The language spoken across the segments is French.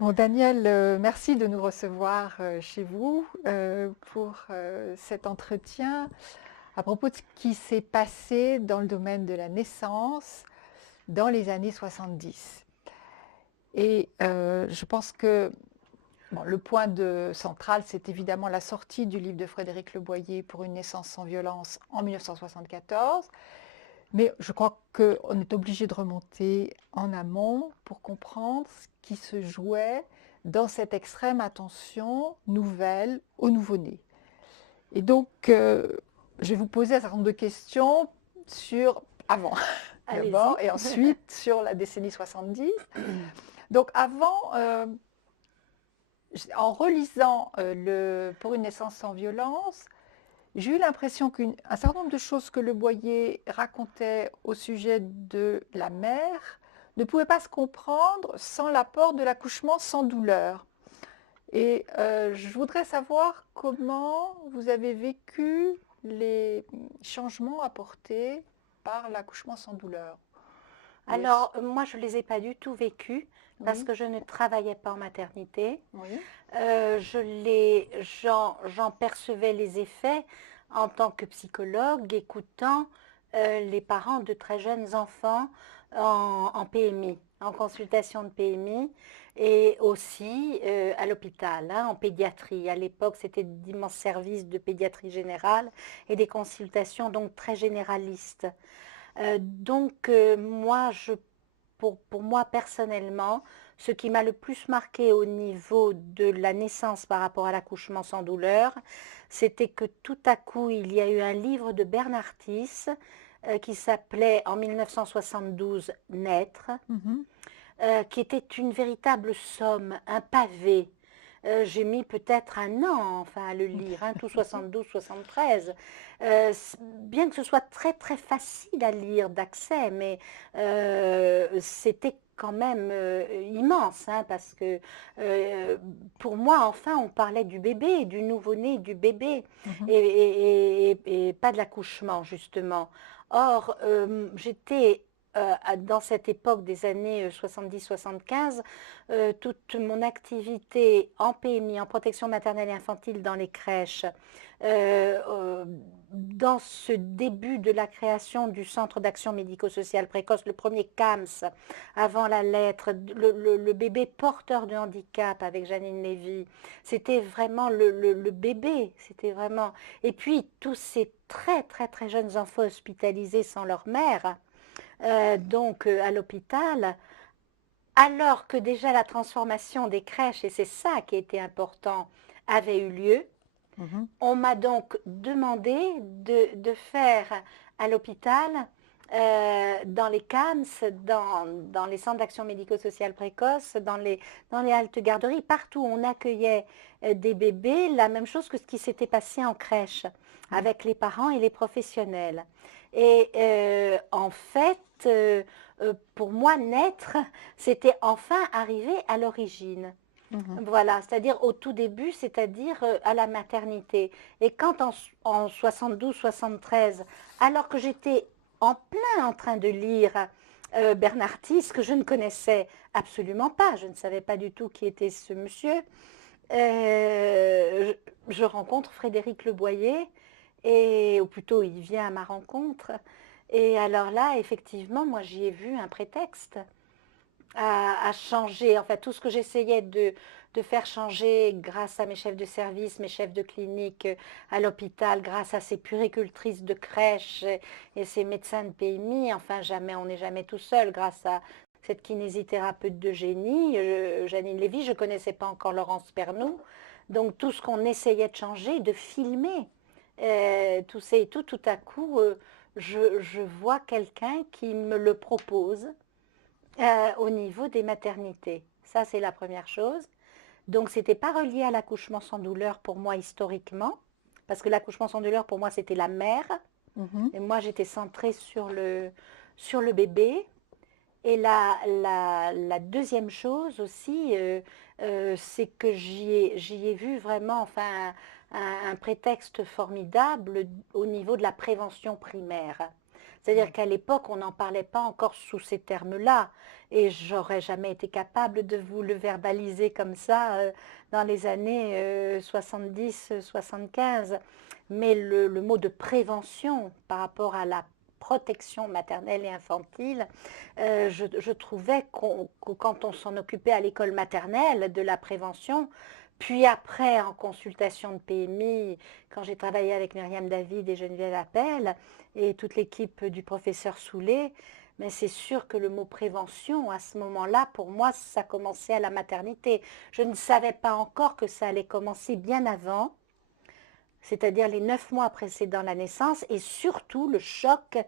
Bon, Daniel, merci de nous recevoir chez vous pour cet entretien à propos de ce qui s'est passé dans le domaine de la naissance dans les années 70. Et je pense que bon, le point central, c'est évidemment la sortie du livre de Frédéric Le Boyer pour une naissance sans violence en 1974. Mais je crois qu'on est obligé de remonter en amont pour comprendre ce qui se jouait dans cette extrême attention nouvelle aux nouveau-nés. Et donc, je vais vous poser un certain nombre de questions sur avant, Allez-y. d'abord, et ensuite sur la décennie 70. Donc, avant, en relisant Pour une naissance sans violence, j'ai eu l'impression qu'un certain nombre de choses que Le Boyer racontait au sujet de la mère ne pouvaient pas se comprendre sans l'apport de l'accouchement sans douleur. Et je voudrais savoir comment vous avez vécu les changements apportés par l'accouchement sans douleur. Alors, moi, je ne les ai pas du tout vécus parce Oui, que je ne travaillais pas en maternité. oui, J'en percevais les effets en tant que psychologue, écoutant les parents de très jeunes enfants en PMI, en consultation de PMI, et aussi à l'hôpital, hein, en pédiatrie. À l'époque, c'était d'immenses services de pédiatrie générale et des consultations donc très généralistes. Moi, pour moi personnellement, ce qui m'a le plus marqué au niveau de la naissance par rapport à l'accouchement sans douleur, c'était que tout à coup, il y a eu un livre de Bernard Tiss qui s'appelait en 1972 Naître, mhm, qui était une véritable somme, un pavé. J'ai mis peut-être un an enfin, à le lire, hein, tout 72-73. Bien que ce soit très très facile à lire d'accès, mais c'était quand même immense, hein, parce que pour moi, enfin, on parlait du bébé, du nouveau-né, du bébé, mhm. et pas de l'accouchement, justement. Or, j'étais dans cette époque des années 70-75, toute mon activité en PMI, en protection maternelle et infantile dans les crèches, euh, euh, dans ce début de la création du Centre d'action médico-sociale précoce, le premier CAMS, avant la lettre, le bébé porteur de handicap avec Janine Lévy, c'était vraiment le bébé, c'était vraiment... Et puis tous ces très très très jeunes enfants hospitalisés sans leur mère, à l'hôpital, alors que déjà la transformation des crèches, et c'est ça qui était important, avait eu lieu. Mhm. On m'a donc demandé de faire à l'hôpital, dans les CAMS, dans les centres d'action médico-sociale précoce, dans les haltes garderies, partout où on accueillait des bébés, la même chose que ce qui s'était passé en crèche, avec les parents et les professionnels. Et en fait, pour moi, naître, c'était enfin arriver à l'origine. Mhm. Voilà, c'est-à-dire au tout début, c'est-à-dire à la maternité. Et quand en 72-73, alors que j'étais en plein en train de lire Bernard Tiss, que je ne connaissais absolument pas, je ne savais pas du tout qui était ce monsieur, je rencontre Frédéric Le Boyer, ou plutôt il vient à ma rencontre. Et alors là, effectivement, moi j'y ai vu un prétexte à changer, enfin tout ce que j'essayais de faire changer grâce à mes chefs de service, mes chefs de clinique à l'hôpital, grâce à ces puéricultrices de crèche et ces médecins de PMI, enfin jamais, on n'est jamais tout seul grâce à cette kinésithérapeute de génie, Janine Lévy, je ne connaissais pas encore Laurence Pernoud, donc tout ce qu'on essayait de changer, de filmer, tout ça et tout à coup, je vois quelqu'un qui me le propose au niveau des maternités. Ça, c'est la première chose. Donc, ce n'était pas relié à l'accouchement sans douleur pour moi historiquement, parce que l'accouchement sans douleur, pour moi, c'était la mère. Mhm. Et moi, j'étais centrée sur le bébé. Et la deuxième chose aussi, c'est que j'y ai vu vraiment enfin, un prétexte formidable au niveau de la prévention primaire. C'est-à-dire qu'à l'époque, on n'en parlait pas encore sous ces termes-là. Et j'aurais jamais été capable de vous le verbaliser comme ça dans les années 70-75. Mais le mot de prévention par rapport à la protection maternelle et infantile, je trouvais que quand on s'en occupait à l'école maternelle de la prévention, puis après en consultation de PMI, quand j'ai travaillé avec Myriam David et Geneviève Appel et toute l'équipe du professeur Soulet, mais c'est sûr que le mot prévention, à ce moment-là, pour moi, ça commençait à la maternité. Je ne savais pas encore que ça allait commencer bien avant, c'est-à-dire les 9 mois précédant la naissance, et surtout le choc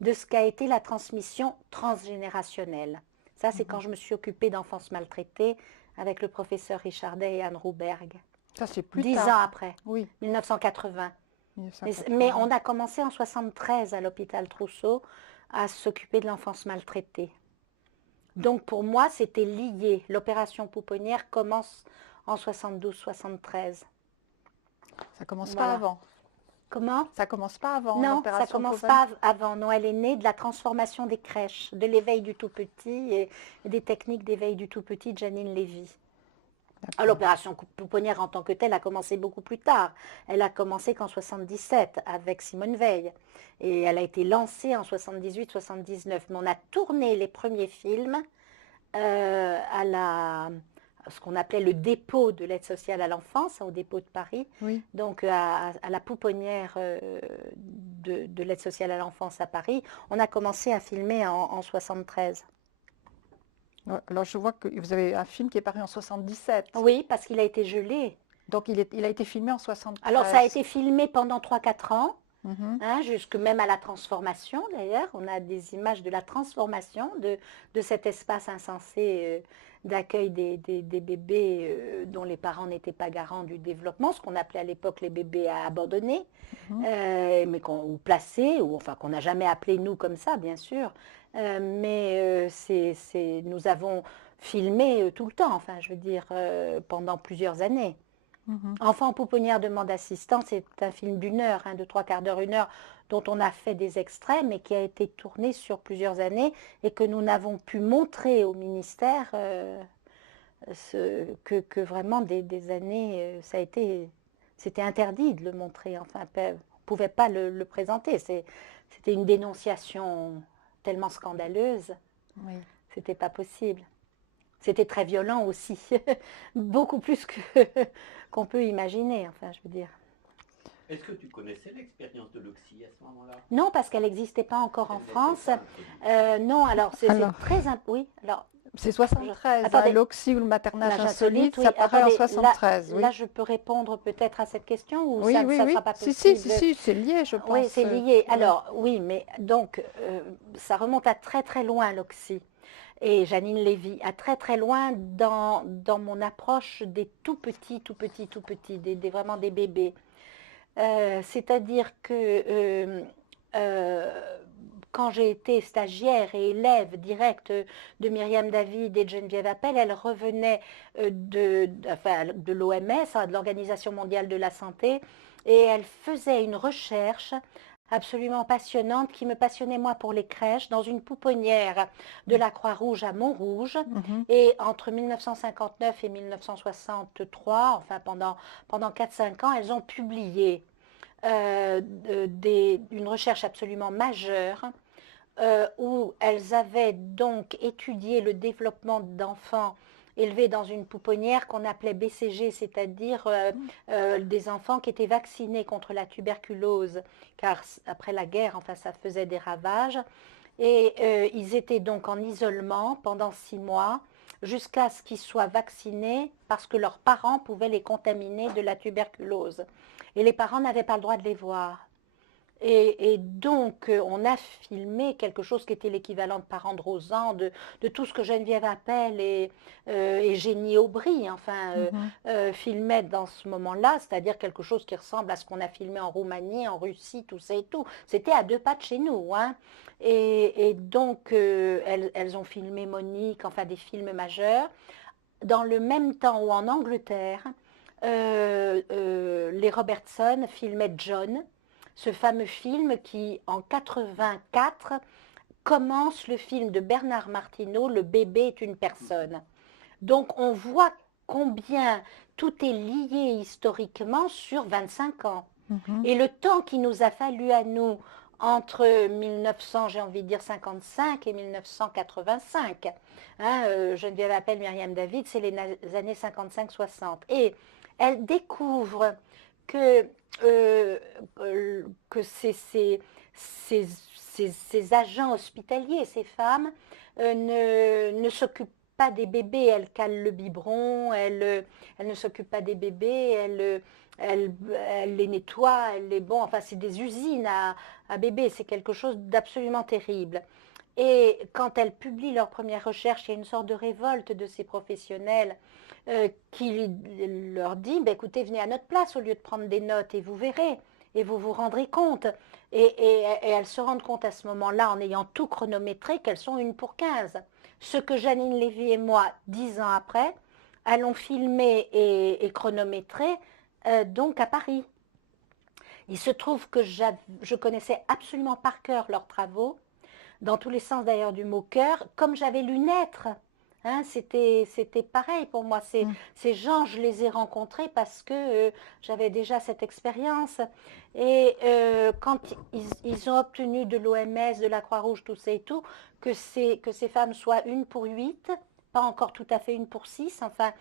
de ce qu'a été la transmission transgénérationnelle. Ça, c'est quand je me suis occupée d'enfance maltraitée avec le professeur Richardet et Anne Rouberg. Ça, c'est plus 10 tard. ans après, Oui, 1980. 1980. Mais on a commencé en 73 à l'hôpital Trousseau à s'occuper de l'enfance maltraitée. Donc pour moi, c'était lié. L'opération pouponnière commence en 72-73. Ça commence pas Voilà. avant. Comment? Ça commence pas avant Non, ça l'opération commence pouponnière. pas avant. Non, elle est née de la transformation des crèches, de l'éveil du tout petit et des techniques d'éveil du tout petit de Janine Lévy. D'accord. L'opération pouponnière en tant que telle a commencé beaucoup plus tard. Elle a commencé qu'en 77 avec Simone Veil. Et elle a été lancée en 78-79. Mais on a tourné les premiers films à ce qu'on appelait le dépôt de l'aide sociale à l'enfance, au dépôt de Paris. Oui. Donc à la pouponnière de l'aide sociale à l'enfance à Paris. On a commencé à filmer en 73. Ouais, alors je vois que vous avez un film qui est paru en 77. Oui, parce qu'il a été gelé. Donc il a été filmé en 73. Alors ça a été filmé pendant 3-4 ans. Mhm. Hein, jusque même à la transformation d'ailleurs. On a des images de la transformation de cet espace insensé d'accueil des bébés dont les parents n'étaient pas garants du développement, ce qu'on appelait à l'époque les bébés à abandonner, mais ou placés, ou enfin qu'on n'a jamais appelé nous comme ça, bien sûr. Nous avons filmé tout le temps, enfin je veux dire, pendant plusieurs années. Mhm. Enfant pouponnière demande assistance, c'est un film d'une heure, hein, de 3/4 d'heure, 1 heure, dont on a fait des extraits, mais qui a été tourné sur plusieurs années et que nous n'avons pu montrer au ministère que vraiment des années, c'était interdit de le montrer. Enfin, on ne pouvait pas le présenter. C'était une dénonciation tellement scandaleuse, Oui. c'était pas possible. C'était très violent aussi, beaucoup plus qu'on peut imaginer, enfin je veux dire. Est-ce que tu connaissais l'expérience de l'Oxy à ce moment-là? Non, parce qu'elle n'existait pas encore en Elle n'était France. pas inconnue. Non, alors c'est Alors. très... Oui, alors... C'est 73. Attendez. l'Oxy ou le maternage L'âge insolite, oui, ça paraît en attendez, 73. Là, oui. là, je peux répondre peut-être à cette question ou Oui, ça oui, ne oui. sera pas Si, possible? si, c'est lié, je pense. Oui, c'est lié. Oui. Alors, oui, mais donc, ça remonte à très très loin, l'Oxy. Et Janine Lévy, à très très loin dans mon approche des tout petits, vraiment des bébés. C'est-à-dire que quand j'ai été stagiaire et élève directe de Myriam David et de Geneviève Appel, elle revenait de l'OMS, de l'Organisation mondiale de la santé, et elle faisait une recherche absolument passionnante qui me passionnait moi pour les crèches dans une pouponnière de la Croix-Rouge à Montrouge. Mhm. Et entre 1959 et 1963, enfin pendant 4-5 ans, elles ont publié une recherche absolument majeure où elles avaient donc étudié le développement d'enfants élevés dans une pouponnière qu'on appelait BCG, c'est-à-dire des enfants qui étaient vaccinés contre la tuberculose, car après la guerre, enfin, ça faisait des ravages. Et ils étaient donc en isolement pendant 6 mois jusqu'à ce qu'ils soient vaccinés parce que leurs parents pouvaient les contaminer de la tuberculose. Et les parents n'avaient pas le droit de les voir. Et donc, on a filmé quelque chose qui était l'équivalent de Parents de Rosan, de tout ce que Geneviève Appel et Génie Aubry, enfin, filmaient dans ce moment-là, c'est-à-dire quelque chose qui ressemble à ce qu'on a filmé en Roumanie, en Russie, tout ça et tout. C'était à 2 pas de chez nous, hein. Et donc, elles ont filmé Monique, enfin des films majeurs. Dans le même temps où en Angleterre, les Robertson filmaient John, ce fameux film qui, en 84, commence le film de Bernard Martineau, Le bébé est une personne. Donc on voit combien tout est lié historiquement sur 25 ans. Et le temps qu'il nous a fallu à nous entre 1900, j'ai envie de dire 55 et 1985. Geneviève Appel, Myriam David, c'est les années 55-60. Et elle découvre que ces agents hospitaliers, ces femmes, ne s'occupent pas des bébés, elles calent le biberon, elles ne s'occupent pas des bébés, elles les nettoient, enfin c'est des usines à bébés, c'est quelque chose d'absolument terrible. Et quand elles publient leurs premières recherches, il y a une sorte de révolte de ces professionnels qui leur dit, écoutez, venez à notre place au lieu de prendre des notes et vous verrez, et vous vous rendrez compte. Et elles se rendent compte à ce moment-là, en ayant tout chronométré, qu'elles sont 1 pour 15. Ce que Janine Lévy et moi, 10 ans après, allons filmer et chronométrer donc à Paris. Il se trouve que je connaissais absolument par cœur leurs travaux, dans tous les sens d'ailleurs du mot cœur, comme j'avais lu naître. C'était pareil pour moi. Ces gens, je les ai rencontrés parce que j'avais déjà cette expérience. Et quand ils ont obtenu de l'OMS, de la Croix-Rouge, tout ça et tout, que ces femmes soient 1 pour 8, pas encore tout à fait 1 pour 6, enfin,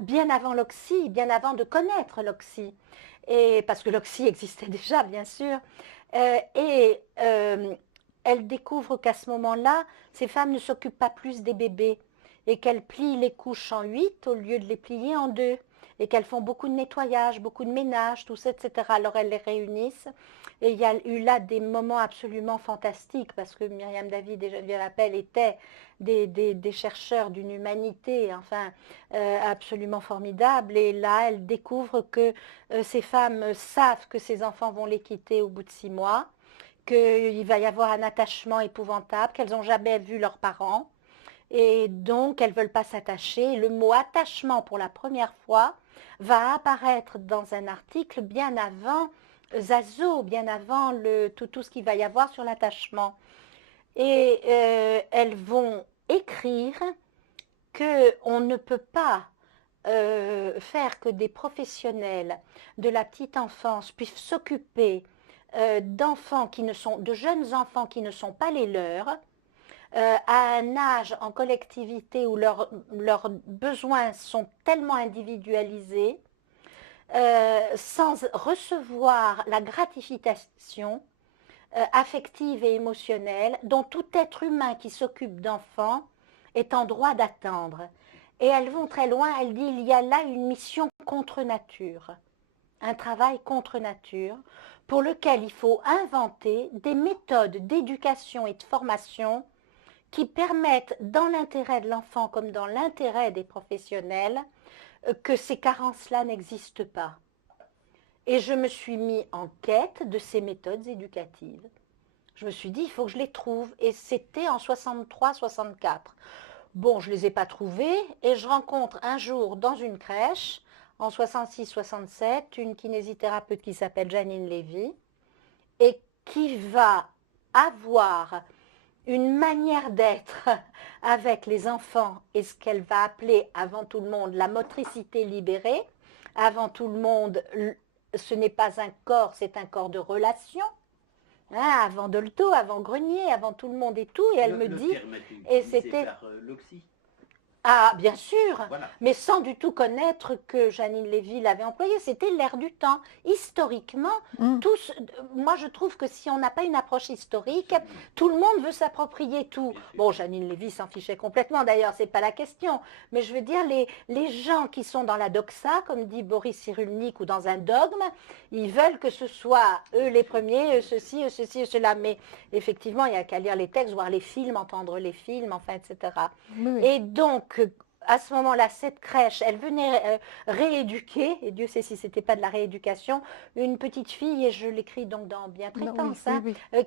bien avant l'Oxy, bien avant de connaître l'Oxy. Et parce que l'Oxy existait déjà, bien sûr. Elle découvre qu'à ce moment-là, ces femmes ne s'occupent pas plus des bébés et qu'elles plient les couches en 8 au lieu de les plier en 2 et qu'elles font beaucoup de nettoyage, beaucoup de ménage, tout ça, etc. Alors elles les réunissent et il y a eu là des moments absolument fantastiques parce que Myriam David et Geneviève Appel étaient des chercheurs d'une humanité enfin absolument formidable et là elles découvrent que ces femmes savent que ces enfants vont les quitter au bout de 6 mois, qu'il va y avoir un attachement épouvantable, qu'elles n'ont jamais vu leurs parents et donc elles ne veulent pas s'attacher. Le mot attachement pour la première fois va apparaître dans un article bien avant Zazo, bien avant tout ce qu'il va y avoir sur l'attachement. Et elles vont écrire qu'on ne peut pas faire que des professionnels de la petite enfance puissent s'occuper de jeunes enfants qui ne sont pas les leurs, à un âge en collectivité où leurs besoins sont tellement individualisés, sans recevoir la gratification affective et émotionnelle dont tout être humain qui s'occupe d'enfants est en droit d'attendre. Et elles vont très loin, elles disent il y a là une mission contre nature, un travail contre nature, pour lequel il faut inventer des méthodes d'éducation et de formation qui permettent, dans l'intérêt de l'enfant comme dans l'intérêt des professionnels, que ces carences-là n'existent pas. Et je me suis mis en quête de ces méthodes éducatives. Je me suis dit, il faut que je les trouve. Et c'était en 63-64. Bon, je ne les ai pas trouvées. Et je rencontre un jour dans une crèche, en 66-67, une kinésithérapeute qui s'appelle Janine Lévy et qui va avoir une manière d'être avec les enfants et ce qu'elle va appeler avant tout le monde la motricité libérée. Avant tout le monde, ce n'est pas un corps, c'est un corps de relation. Avant Dolto, avant Grenier, avant tout le monde et tout. Et elle me dit... Et c'était par l'Oxy. Ah, bien sûr, voilà. Mais sans du tout connaître que Janine Lévy l'avait employé. C'était l'air du temps. Historiquement, moi je trouve que si on n'a pas une approche historique, tout le monde veut s'approprier tout. Bon, Janine Lévy s'en fichait complètement d'ailleurs, c'est pas la question. Mais je veux dire, les gens qui sont dans la doxa, comme dit Boris Cyrulnik, ou dans un dogme, ils veulent que ce soit eux les premiers, eux ceci, eux cela. Mais effectivement, il n'y a qu'à lire les textes, voir les films, entendre les films, enfin, etc. Oui. Et donc, à ce moment-là, cette crèche, elle venait rééduquer, et Dieu sait si ce n'était pas de la rééducation, une petite fille, et je l'écris donc dans Bien Traitance,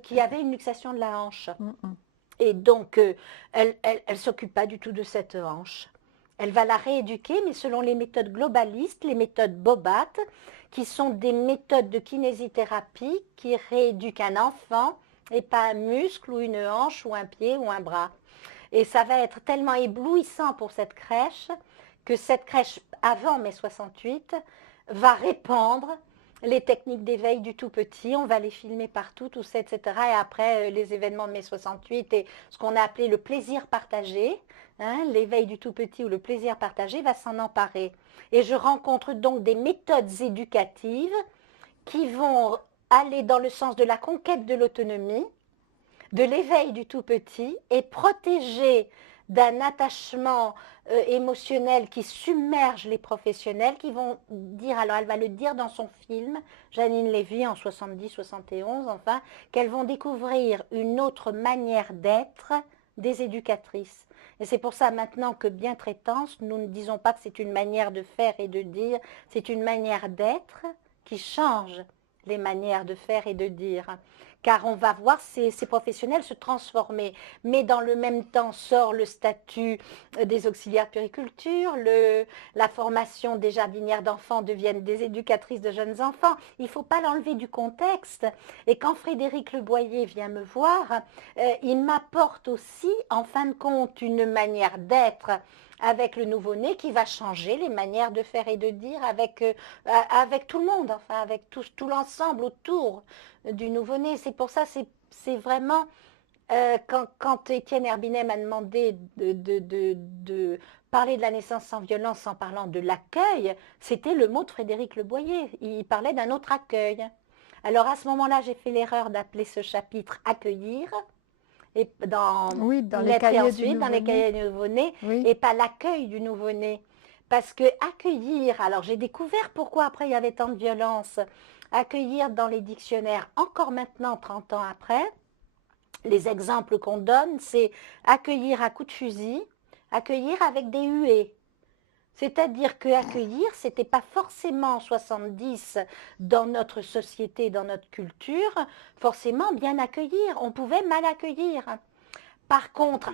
qui avait une luxation de la hanche. Et donc, elle ne s'occupe pas du tout de cette hanche. Elle va la rééduquer, mais selon les méthodes globalistes, les méthodes Bobat, qui sont des méthodes de kinésithérapie qui rééduquent un enfant et pas un muscle ou une hanche ou un pied ou un bras. Et ça va être tellement éblouissant pour cette crèche que cette crèche, avant mai 68, va répandre les techniques d'éveil du tout petit. On va les filmer partout, tout ça, etc. Et après, les événements de mai 68 et ce qu'on a appelé le plaisir partagé, hein, l'éveil du tout petit ou le plaisir partagé va s'en emparer. Et je rencontre donc des méthodes éducatives qui vont aller dans le sens de la conquête de l'autonomie, de l'éveil du tout petit et protéger d'un attachement émotionnel qui submerge les professionnels qui vont dire, alors elle va le dire dans son film, Janine Lévy en 70-71, enfin, qu'elles vont découvrir une autre manière d'être des éducatrices. Et c'est pour ça maintenant que bien traitance, nous ne disons pas que c'est une manière de faire et de dire, c'est une manière d'être qui change les manières de faire et de dire. Car on va voir ces professionnels se transformer. Mais dans le même temps sort le statut des auxiliaires puriculture, la formation des jardinières d'enfants deviennent des éducatrices de jeunes enfants. Il ne faut pas l'enlever du contexte. Et quand Frédéric Le Boyer vient me voir, il m'apporte aussi, en fin de compte, une manière d'être avec le nouveau-né qui va changer les manières de faire et de dire avec tout le monde, enfin avec tout l'ensemble autour du nouveau-né. C'est pour ça, c'est vraiment, quand Étienne Herbinet m'a demandé de parler de la naissance sans violence en parlant de l'accueil, c'était le mot de Frédéric Le Boyer. Il parlait d'un autre accueil. Alors à ce moment-là, j'ai fait l'erreur d'appeler ce chapitre « Accueillir ». Et Oui, dans les cahiers du dans les cahiers du nouveau-né, Oui. et pas l'accueil du nouveau-né. Parce que accueillir, alors j'ai découvert pourquoi après il y avait tant de violence. Accueillir dans les dictionnaires, encore maintenant, 30 ans après, les exemples qu'on donne, c'est accueillir à coups de fusil, accueillir avec des huées. C'est-à-dire que accueillir, ce n'était pas forcément en 70 dans notre société, dans notre culture, forcément bien accueillir. On pouvait mal accueillir. Par contre,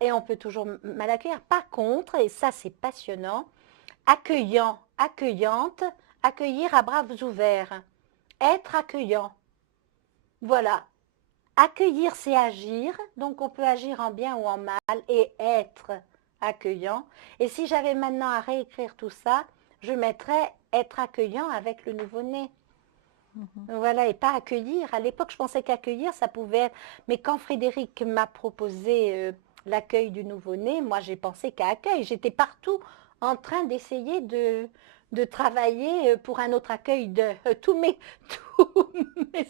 et on peut toujours mal accueillir. Par contre, et ça c'est passionnant, accueillant, accueillante, accueillir à bras ouverts, être accueillant. Voilà. Accueillir, c'est agir, donc on peut agir en bien ou en mal, et être accueillant. Et si j'avais maintenant à réécrire tout ça, je mettrais être accueillant avec le nouveau-né. Voilà, et pas accueillir. À l'époque, je pensais qu'accueillir, ça pouvait être... Mais quand Frédéric m'a proposé l'accueil du nouveau-né, moi, j'ai pensé qu'à accueil. J'étais partout en train d'essayer de travailler pour un autre accueil. Tous mes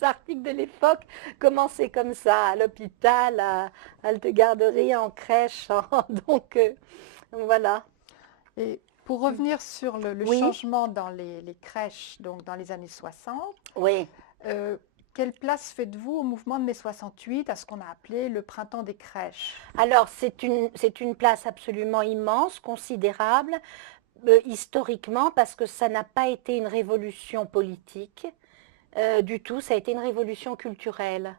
articles de l'époque commençaient comme ça, à l'hôpital, à halte garderie, en crèche. Donc, voilà. Et pour revenir sur le Oui. changement dans les crèches, donc dans les années 60, Oui. quelle place faites-vous au mouvement de mai 68, à ce qu'on a appelé le printemps des crèches? Alors, c'est une place absolument immense, considérable, historiquement, parce que ça n'a pas été une révolution politique du tout, ça a été une révolution culturelle.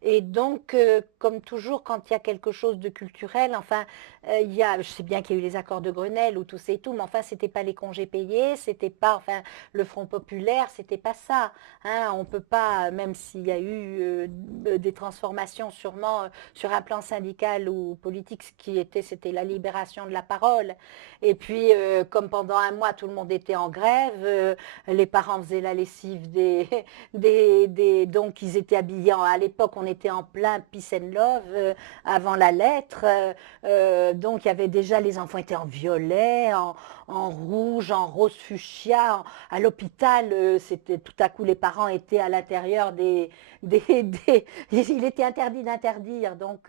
Et donc, comme toujours, quand il y a quelque chose de culturel, enfin, je sais bien qu'il y a eu les accords de Grenelle ou tout ça et tout, mais enfin, c'était pas les congés payés, c'était pas, enfin, le Front populaire, c'était pas ça. Hein, on peut pas, même s'il y a eu des transformations sûrement sur un plan syndical ou politique, c'était la libération de la parole. Et puis, comme pendant un mois, tout le monde était en grève, les parents faisaient la lessive donc ils étaient habillés, à l'époque, on était en plein peace and love avant la lettre. Donc il y avait déjà, les enfants étaient en violet, en rouge, en rose fuchsia. À l'hôpital, c'était tout à coup les parents étaient à l'intérieur il était interdit d'interdire. Donc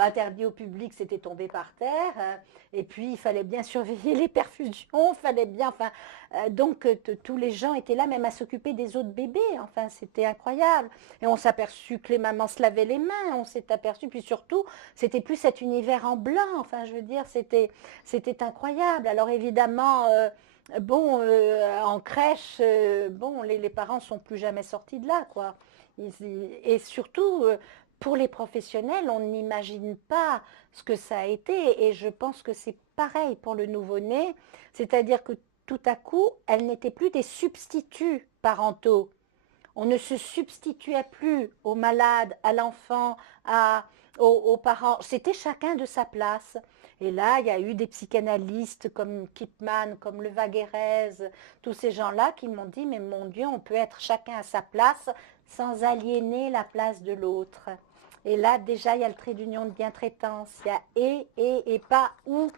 interdit au public, c'était tombé par terre. Et puis il fallait bien surveiller les perfusions, fallait bien, enfin, donc tous les gens étaient là même à s'occuper des autres bébés. Enfin, c'était incroyable. Et on s'est aperçu que les mamans se lavaient les mains, on s'est aperçu, puis surtout, c'était plus cet univers en blanc. Enfin, je veux dire, c'était incroyable. Alors évidemment, en crèche, bon, les parents sont plus jamais sortis de là, quoi. Et surtout, pour les professionnels, on n'imagine pas ce que ça a été. Et je pense que c'est pareil pour le nouveau-né. C'est-à-dire que tout à coup, elles n'étaient plus des substituts parentaux. On ne se substituait plus aux malades, à l'enfant, aux parents. C'était chacun de sa place. Et là, il y a eu des psychanalystes comme Kipman, comme Levaguerez, tous ces gens-là qui m'ont dit, mais mon Dieu, on peut être chacun à sa place sans aliéner la place de l'autre. Et là, déjà, il y a le trait d'union de bientraitance. Il y a et pas ou.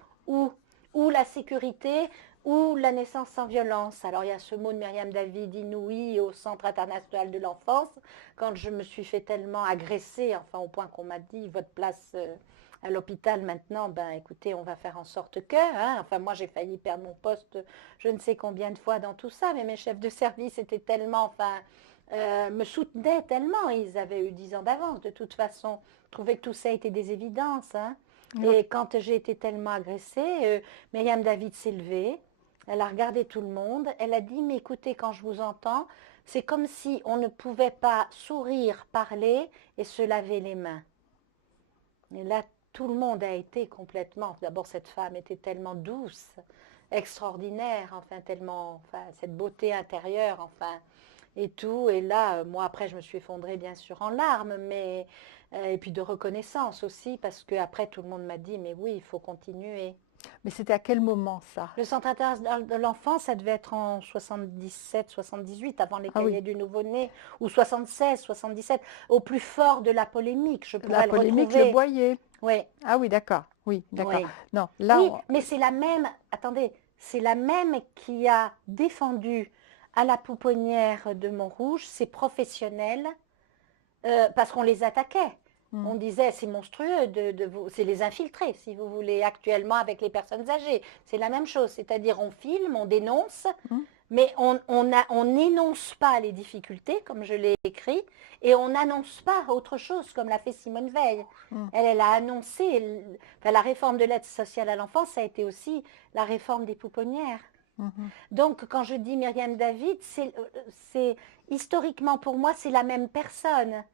Ou la sécurité, ou la naissance sans violence. Alors il y a ce mot de Myriam David inouï au Centre international de l'enfance, quand je me suis fait tellement agresser, enfin au point qu'on m'a dit, votre place à l'hôpital maintenant, ben écoutez, on va faire en sorte que, hein, enfin moi j'ai failli perdre mon poste je ne sais combien de fois dans tout ça, mais mes chefs de service étaient tellement, enfin, me soutenaient tellement, ils avaient eu 10 ans d'avance de toute façon, je trouvais que tout ça était des évidences, hein. Et quand j'ai été tellement agressée, Myriam David s'est levée, elle a regardé tout le monde, elle a dit, mais écoutez, quand je vous entends, c'est comme si on ne pouvait pas sourire, parler et se laver les mains. Et là, tout le monde a été complètement, d'abord cette femme était tellement douce, extraordinaire, enfin tellement, enfin cette beauté intérieure, enfin, et tout. Et là, moi après, je me suis effondrée bien sûr en larmes, mais et puis de reconnaissance aussi, parce que après tout le monde m'a dit, mais oui, il faut continuer. Mais c'était à quel moment ça? Le centre international de l'enfance, ça devait être en 77, 78, avant les Ah oui, cahiers du nouveau-né, ou 76, 77, au plus fort de la polémique. Je la pourrais le polémique, le retrouver. Boyer. Oui, Ah oui, d'accord. Oui, d'accord. oui. Non, là, Oui, mais c'est la même, attendez, c'est la même qui a défendu à la pouponnière de Montrouge ces professionnels parce qu'on les attaquait. On disait c'est monstrueux de vous, c'est les infiltrés si vous voulez actuellement avec les personnes âgées. C'est la même chose, c'est-à-dire on filme, on dénonce, mais on n'énonce pas les difficultés comme je l'ai écrit et on n'annonce pas autre chose comme l'a fait Simone Veil. Elle a annoncé, enfin, la réforme de l'aide sociale à l'enfance, ça a été aussi la réforme des pouponnières. Donc quand je dis Myriam David, c'est historiquement pour moi c'est la même personne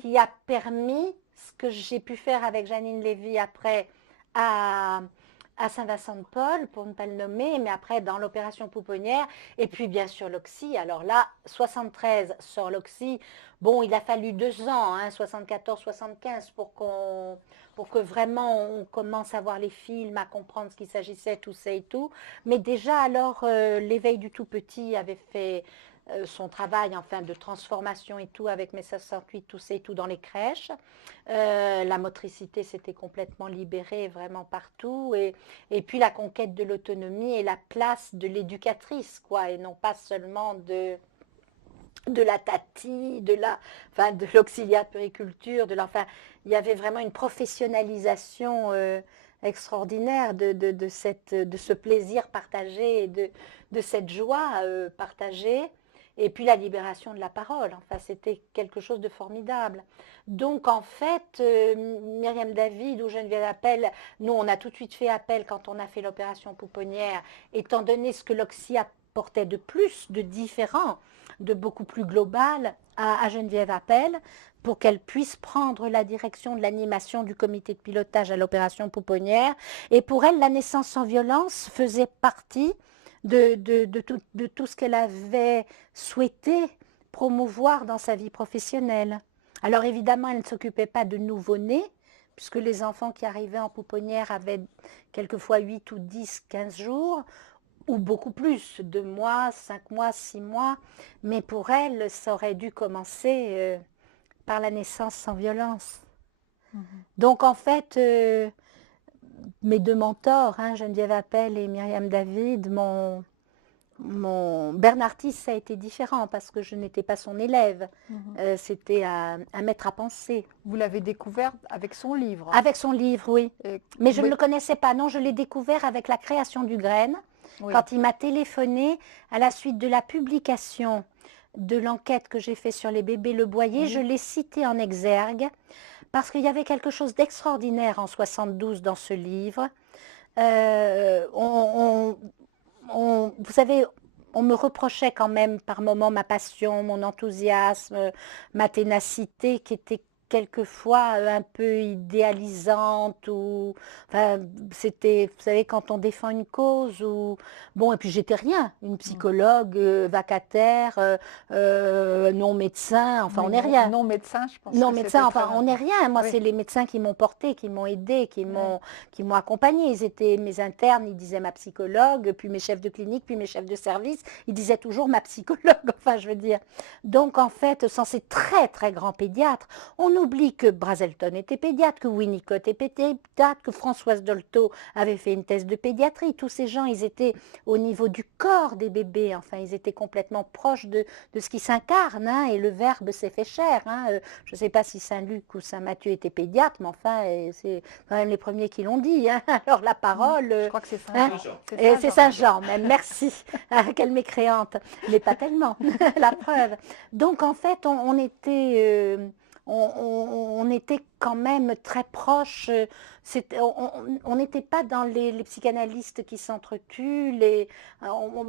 qui a permis ce que j'ai pu faire avec Janine Lévy après à Saint-Vincent-de-Paul, pour ne pas le nommer, mais après dans l'opération pouponnière, et puis bien sûr l'Oxy. Alors là, 73 sort l'Oxy. Bon, il a fallu 2 ans, hein, 74, 75, pour que vraiment on commence à voir les films, à comprendre ce qu'il s'agissait, tout ça et tout. Mais déjà alors, l'éveil du tout petit avait fait son travail enfin de transformation et tout avec mes 68, tout ça et tout dans les crèches. La motricité s'était complètement libérée vraiment partout et puis la conquête de l'autonomie et la place de l'éducatrice quoi et non pas seulement de la tati, enfin, de l'auxiliaire de périculture, enfin, il y avait vraiment une professionnalisation extraordinaire de ce plaisir partagé et de cette joie partagée. Et puis la libération de la parole, enfin, c'était quelque chose de formidable. Donc en fait, Myriam David ou Geneviève Appel, nous on a tout de suite fait appel quand on a fait l'opération pouponnière, étant donné ce que l'Oxy apportait de plus, de différent, de beaucoup plus global à Geneviève Appel pour qu'elle puisse prendre la direction de l'animation du comité de pilotage à l'opération pouponnière. Et pour elle, la naissance sans violence faisait partie de tout ce qu'elle avait souhaité promouvoir dans sa vie professionnelle. Alors évidemment, elle ne s'occupait pas de nouveau-nés, puisque les enfants qui arrivaient en pouponnière avaient quelquefois 8 ou 10, 15 jours, ou beaucoup plus, 2 mois, 5 mois, 6 mois. Mais pour elle, ça aurait dû commencer par la naissance sans violence. Donc en fait, mes 2 mentors, hein, Geneviève Appel et Myriam David, Bernard Tiss, ça a été différent parce que je n'étais pas son élève. C'était un maître à penser. Vous l'avez découvert avec son livre? Avec son livre, oui. Mais je oui. ne le connaissais pas. Non, je l'ai découvert avec la création du Graine. Oui. Quand il m'a téléphoné à la suite de la publication de l'enquête que j'ai faite sur les bébés Le Boyer, je l'ai cité en exergue parce qu'il y avait quelque chose d'extraordinaire en 72 dans ce livre. Vous savez, on me reprochait quand même par moments ma passion, mon enthousiasme, ma ténacité qui était quelquefois un peu idéalisante ou enfin c'était vous savez quand on défend une cause ou bon et puis j'étais rien une psychologue vacataire non médecin enfin Oui, on n'est rien non médecin, je pense non que c'était médecin très enfin on n'est important. rien moi Oui, c'est les médecins qui m'ont porté qui m'ont aidé oui, qui m'ont accompagné ils étaient mes internes ils disaient ma psychologue puis mes chefs de clinique puis mes chefs de service ils disaient toujours ma psychologue enfin je veux dire donc en fait sans ces très très grands pédiatres on oublie que Brazelton était pédiatre, que Winnicott était pédiatre, que Françoise Dolto avait fait une thèse de pédiatrie. Tous ces gens, ils étaient au niveau du corps des bébés. Enfin, ils étaient complètement proches de ce qui s'incarne. Hein, et le Verbe s'est fait chair. Hein. Je ne sais pas si Saint-Luc ou Saint-Matthieu étaient pédiatres, mais enfin, c'est quand même les premiers qui l'ont dit. Hein. Alors la parole... je crois que c'est hein, Saint-Jean. c'est Saint-Jean même, merci. Ah, quelle mécréante. Mais pas tellement, la preuve. Donc en fait, on était... on était quand même très proches. On n'était pas dans les psychanalystes qui s'entretuent.